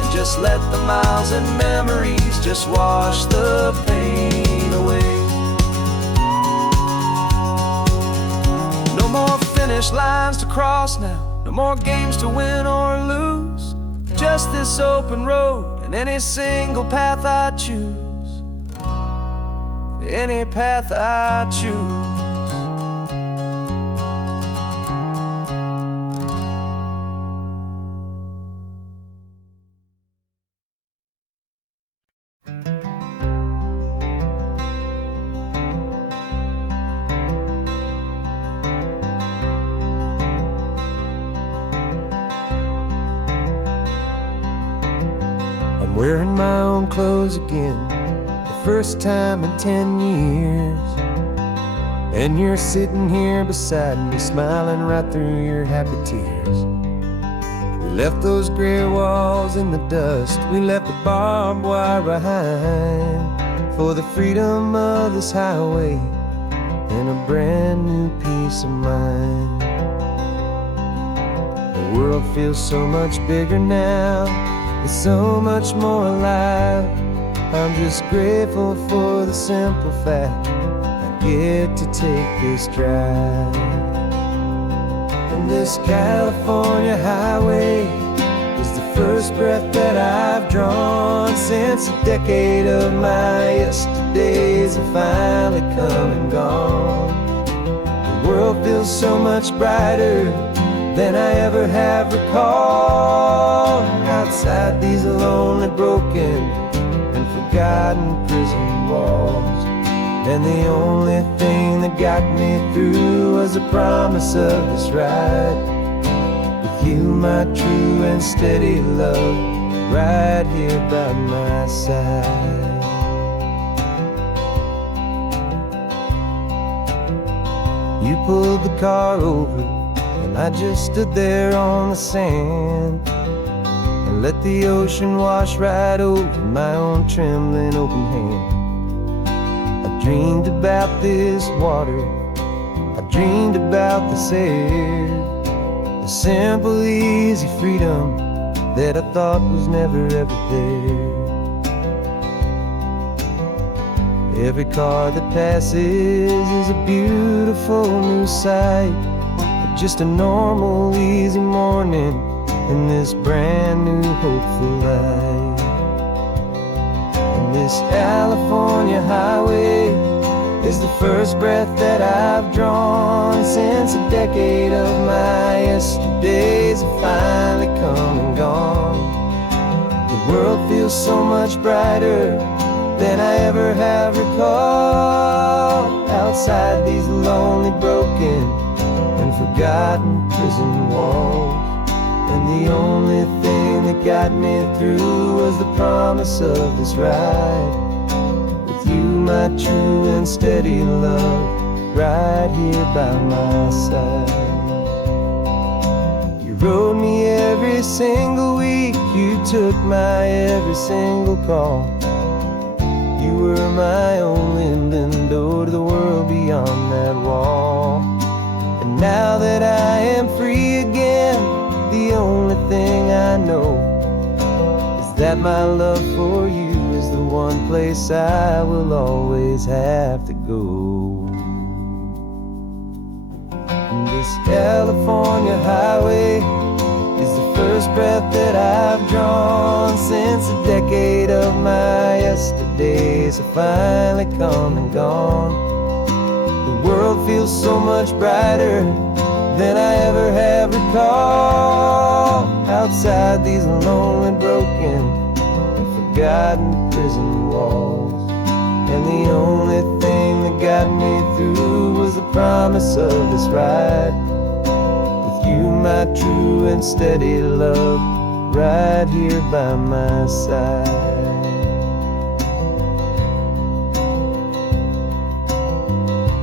and just let the miles and memories just wash the pain away. No more finish lines to cross now, no more games to win or lose, just this open road and any single path I choose, any path I choose. wearing my own clothes again, the first time in 10 years. And you're sitting here beside me, smiling right through your happy tears. We left those gray walls in the dust, we left the barbed wire behind, for the freedom of this highway and a brand new peace of mind. The world feels so much bigger now, it's so much more alive. I'm just grateful for the simple fact I get to take this drive. And this California highway is the first breath that I've drawn since a decade of my yesterdays have finally come and gone. The world feels so much brighter than I ever have recalled. Outside these lonely, broken, and forgotten prison walls. And the only thing that got me through was the promise of this ride with you, my true and steady love, right here by my side. You pulled the car over and I just stood there on the sand and let the ocean wash right over my own trembling open hand. I dreamed about this water, I dreamed about this air, the simple easy freedom that I thought was never ever there. Every car that passes is a beautiful new sight, just a normal easy morning in this brand new hopeful life. And this California highway is the first breath that I've drawn since a decade of my yesterdays have finally come and gone. The world feels so much brighter than I ever have recalled. Outside these lonely, broken, and forgotten prison walls. And the only thing that got me through was the promise of this ride with you, my true and steady love, right here by my side. You rode me every single week, you took my every single call. You were my only window to the world beyond that wall. And now that I am free again, the only thing I know is that my love for you is the one place I will always have to go. And this California highway is the first breath that I've drawn since a decade of my yesterdays have finally come and gone. The world feels so much brighter than I ever have recalled. Outside these lonely, broken, and forgotten prison walls. And the only thing that got me through was the promise of this ride with you, my true and steady love, right here by my side.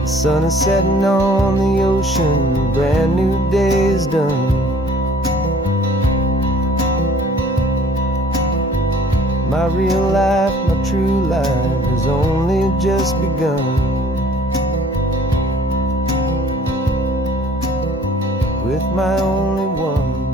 The sun is setting on the ocean, a brand new day is done. My real life, my true life has only just begun. With my only one.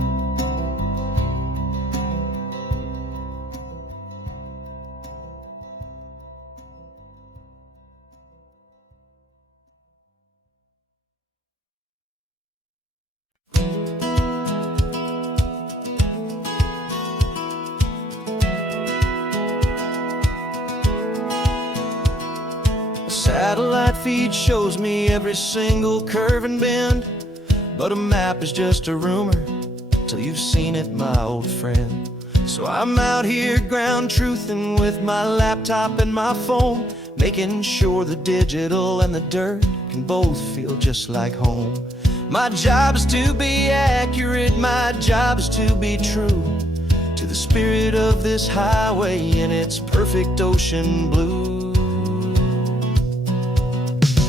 Satellite feed shows me every single curve and bend, but a map is just a rumor till you've seen it, my old friend. So I'm out here ground truthing with my laptop and my phone, making sure the digital and the dirt can both feel just like home. My job is to be accurate, my job is to be true, to the spirit of this highway in its perfect ocean blue.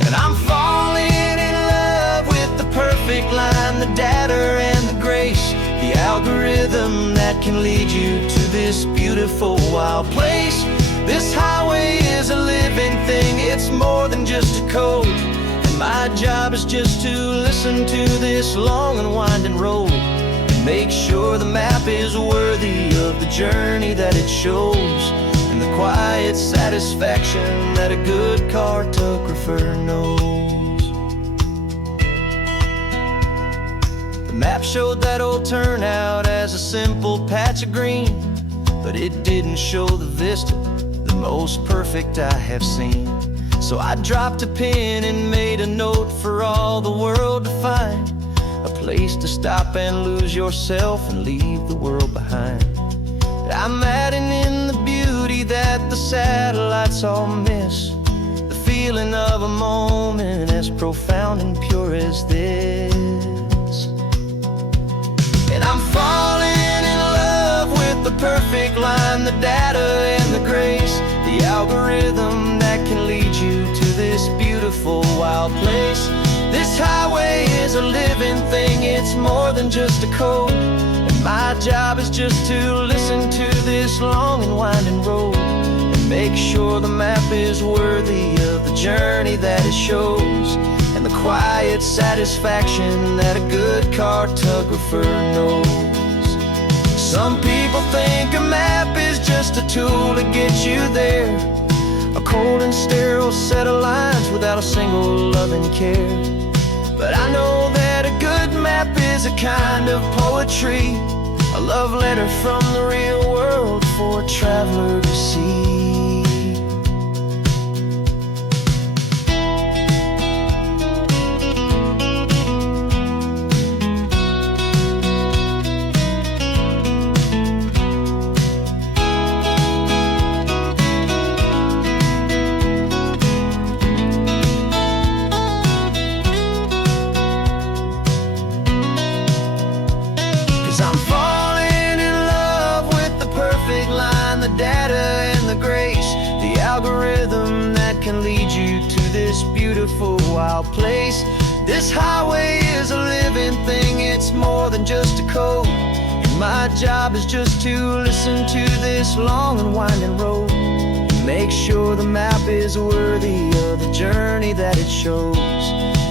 And I'm falling in love with the perfect line, the data and the grace, the algorithm that can lead you to this beautiful wild place. This highway is a living thing, it's more than just a code. And my job is just to listen to this long and winding road and make sure the map is worthy of the journey that it shows, and the quiet satisfaction that a good cartographer knows. The map showed that old turnout as a simple patch of green, but it didn't show the vista, the most perfect I have seen. So I dropped a pin and made a note for all the world to find, a place to stop and lose yourself and leave the world behind. I'm adding in the beauty that the satellites all miss, the feeling of a moment as profound and pure as this. And I'm falling in love with the perfect line, the data and the grace, the algorithm that can lead you to this beautiful wild place. This highway is a living thing, it's more than just a code. And my job is just to listen to this long and winding road and make sure the map is worthy of the journey that it shows, and the quiet satisfaction that a good cartographer knows. Some people think a map is just a tool to get you there, a cold and sterile set of lines without a single loving care. But I know that a good map is a kind of poetry, a love letter from the real world for a traveler to see. 'Cause I'm falling in love with the perfect line, the data and the grace, the algorithm that can lead you to this beautiful wild place. This highway is a living thing, it's more than just a code. And my job is just to listen to this long and winding road and make sure the map is worthy of the journey that it shows,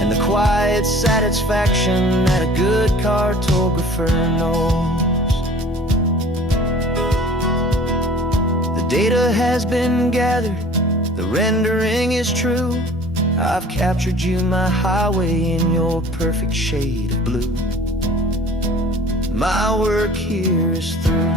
and the quiet satisfaction that a good cartographer knows. The data has been gathered, the rendering is true. I've captured you, my highway, in your perfect shade of blue. My work here is through.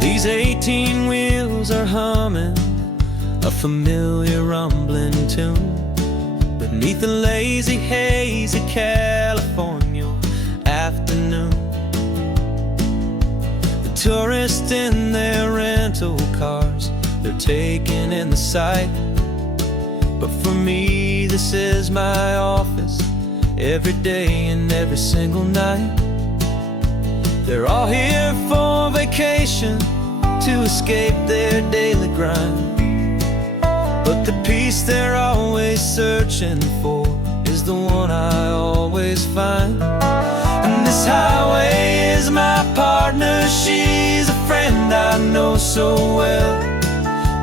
These 18 wheels are humming a familiar rumbling tune beneath the lazy haze of California afternoon. The tourists in their rental cars, they're taking in the sight, but for me this is my office every day and every single night. They're all here for vacation, to escape their daily grind, but the peace they're always searching for is the one I always find. And this highway is my partner, she's a friend I know so well.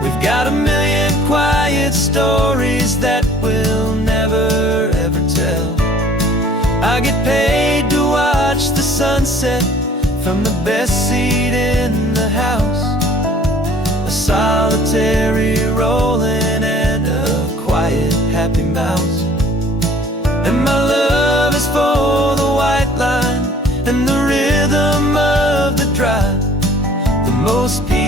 We've got a million quiet stories that we'll never ever tell. I get paid to watch the sunset from the best seat in the house, a solitary rolling and a quiet happy mouse. And my love is for the white line and the rhythm of the drive, the most peaceful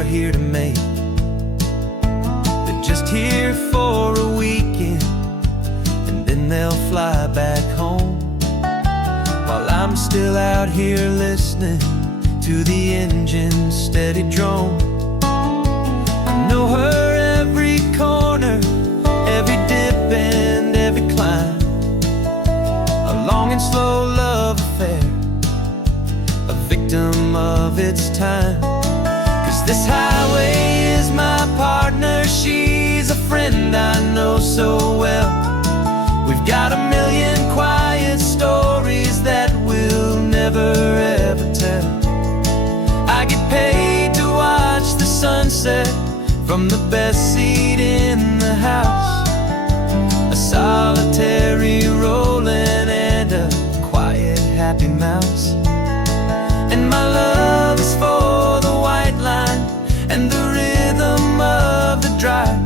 are here to make. They're just here for a weekend, and then they'll fly back home, while I'm still out here listening to the engine's steady drone. I know her every corner, every dip and every climb, a long and slow love affair, a victim of its time. 'Cause this highway is my partner, she's a friend I know so well. We've got a million quiet stories that we'll never ever tell. I get paid to watch the sunset from the best seat in the house, a solitary rolling and a quiet happy mouse. And my love is for the white line and the rhythm of the drive,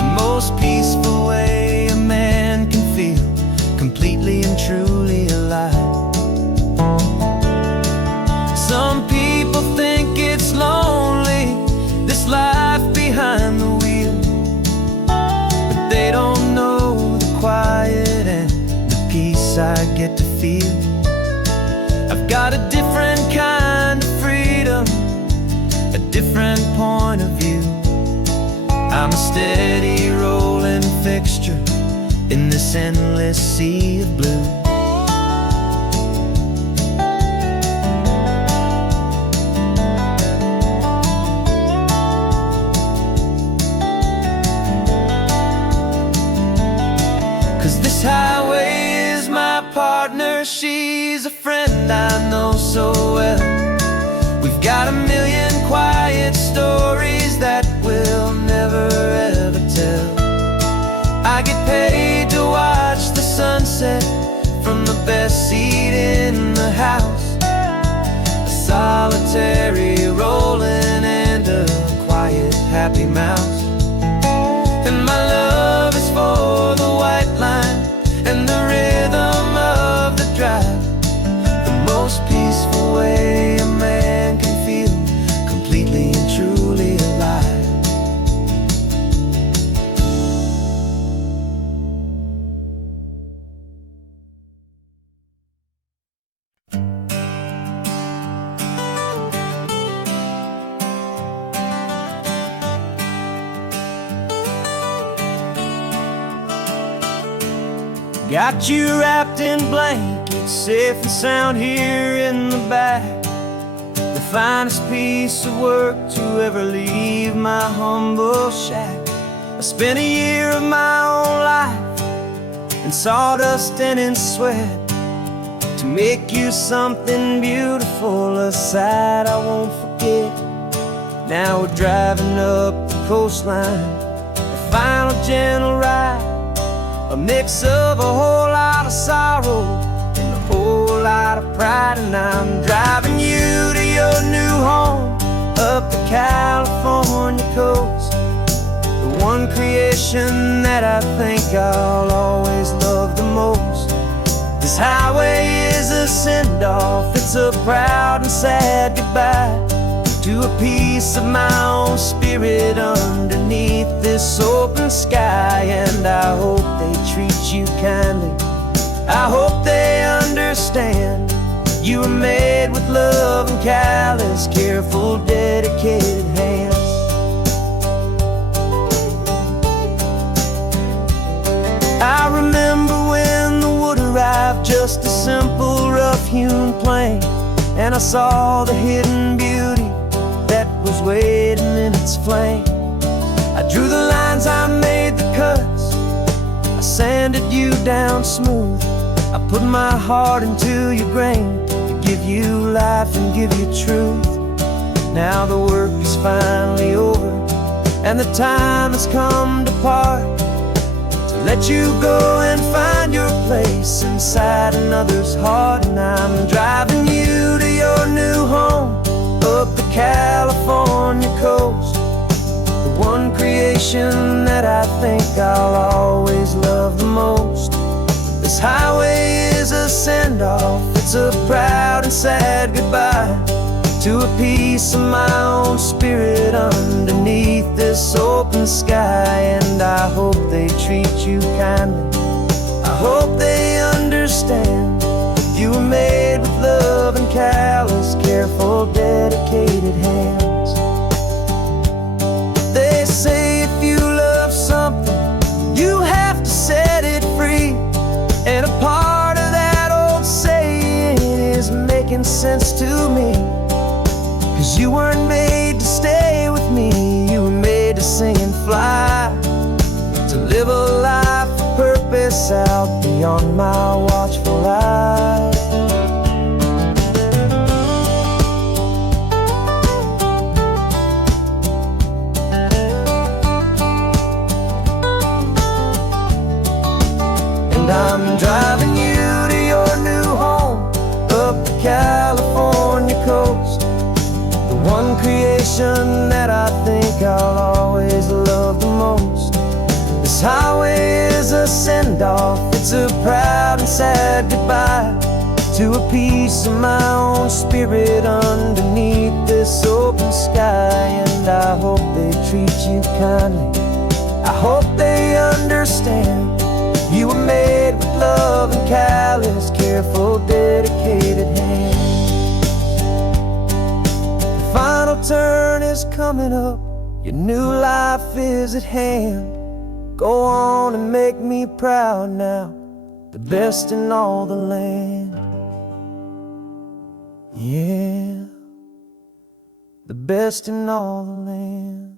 the most peaceful way a man can feel completely and truly alive. Some people think it's lonely, this life behind the wheel, but they don't know the quiet and the peace I get to feel. I've got a different kind of freedom, a different point of view. I'm a steady rolling fixture in this endless sea of blue. 'Cause this highway is my partner, she's a friend I know so well. We've got a million quiet stories that we'll never ever tell. I get paid to watch the sunset from the best seat in the house, a solitary rolling and a quiet happy mouse. And my love is for the white line and the rhythm of the drive, the most peaceful way a man can feel completely and truly alive. Got you wrapped in blankets, safe and sound here in the back, the finest piece of work to ever leave my humble shack. I spent a year of my own life in sawdust and in sweat to make you something beautiful, a sight I won't forget. Now we're driving up the coastline, a final gentle ride, a mix of a whole lot of sorrow and a whole lot of pride. And I'm driving you to your new home up the California coast, the one creation that I think I'll always love the most. This highway is a send-off, it's a proud and sad goodbye to a piece of my own spirit underneath this open sky. And I hope they treat you kindly, I hope they understand you were made with love and callous, careful, dedicated hands. I remember when the wood arrived, just a simple rough-hewn plank, and I saw the hidden beauty that was waiting in its flame. I drew the lines, I made the cuts, I sanded you down smooth. I put my heart into your grain to give you life and give you truth. Now the work is finally over and the time has come to part, to let you go and find your place inside another's heart. And I'm driving you to your new home up the California coast, the one creation that I think I'll always love the most. This highway is a send-off, it's a proud and sad goodbye to a piece of my own spirit underneath this open sky. And I hope they treat you kindly, I hope they understand you were made with love and callous, careful, dedicated hands. They say if you love something, you have to set it free. And a part of that old saying is making sense to me. 'Cause you weren't made to stay with me, you were made to sing and fly, to live a life of purpose out beyond my watchful eye. And I'm driving you to your new home up the California coast, the one creation that I think I'll always love the most. This highway is a send-off, it's a proud and sad goodbye to a piece of my own spirit underneath this open sky. And I hope they treat you kindly, I hope they understand you were made with love and callous, careful, dedicated hands. The final turn is coming up, your new life is at hand. Go on and make me proud now, the best in all the land. Yeah, the best in all the land.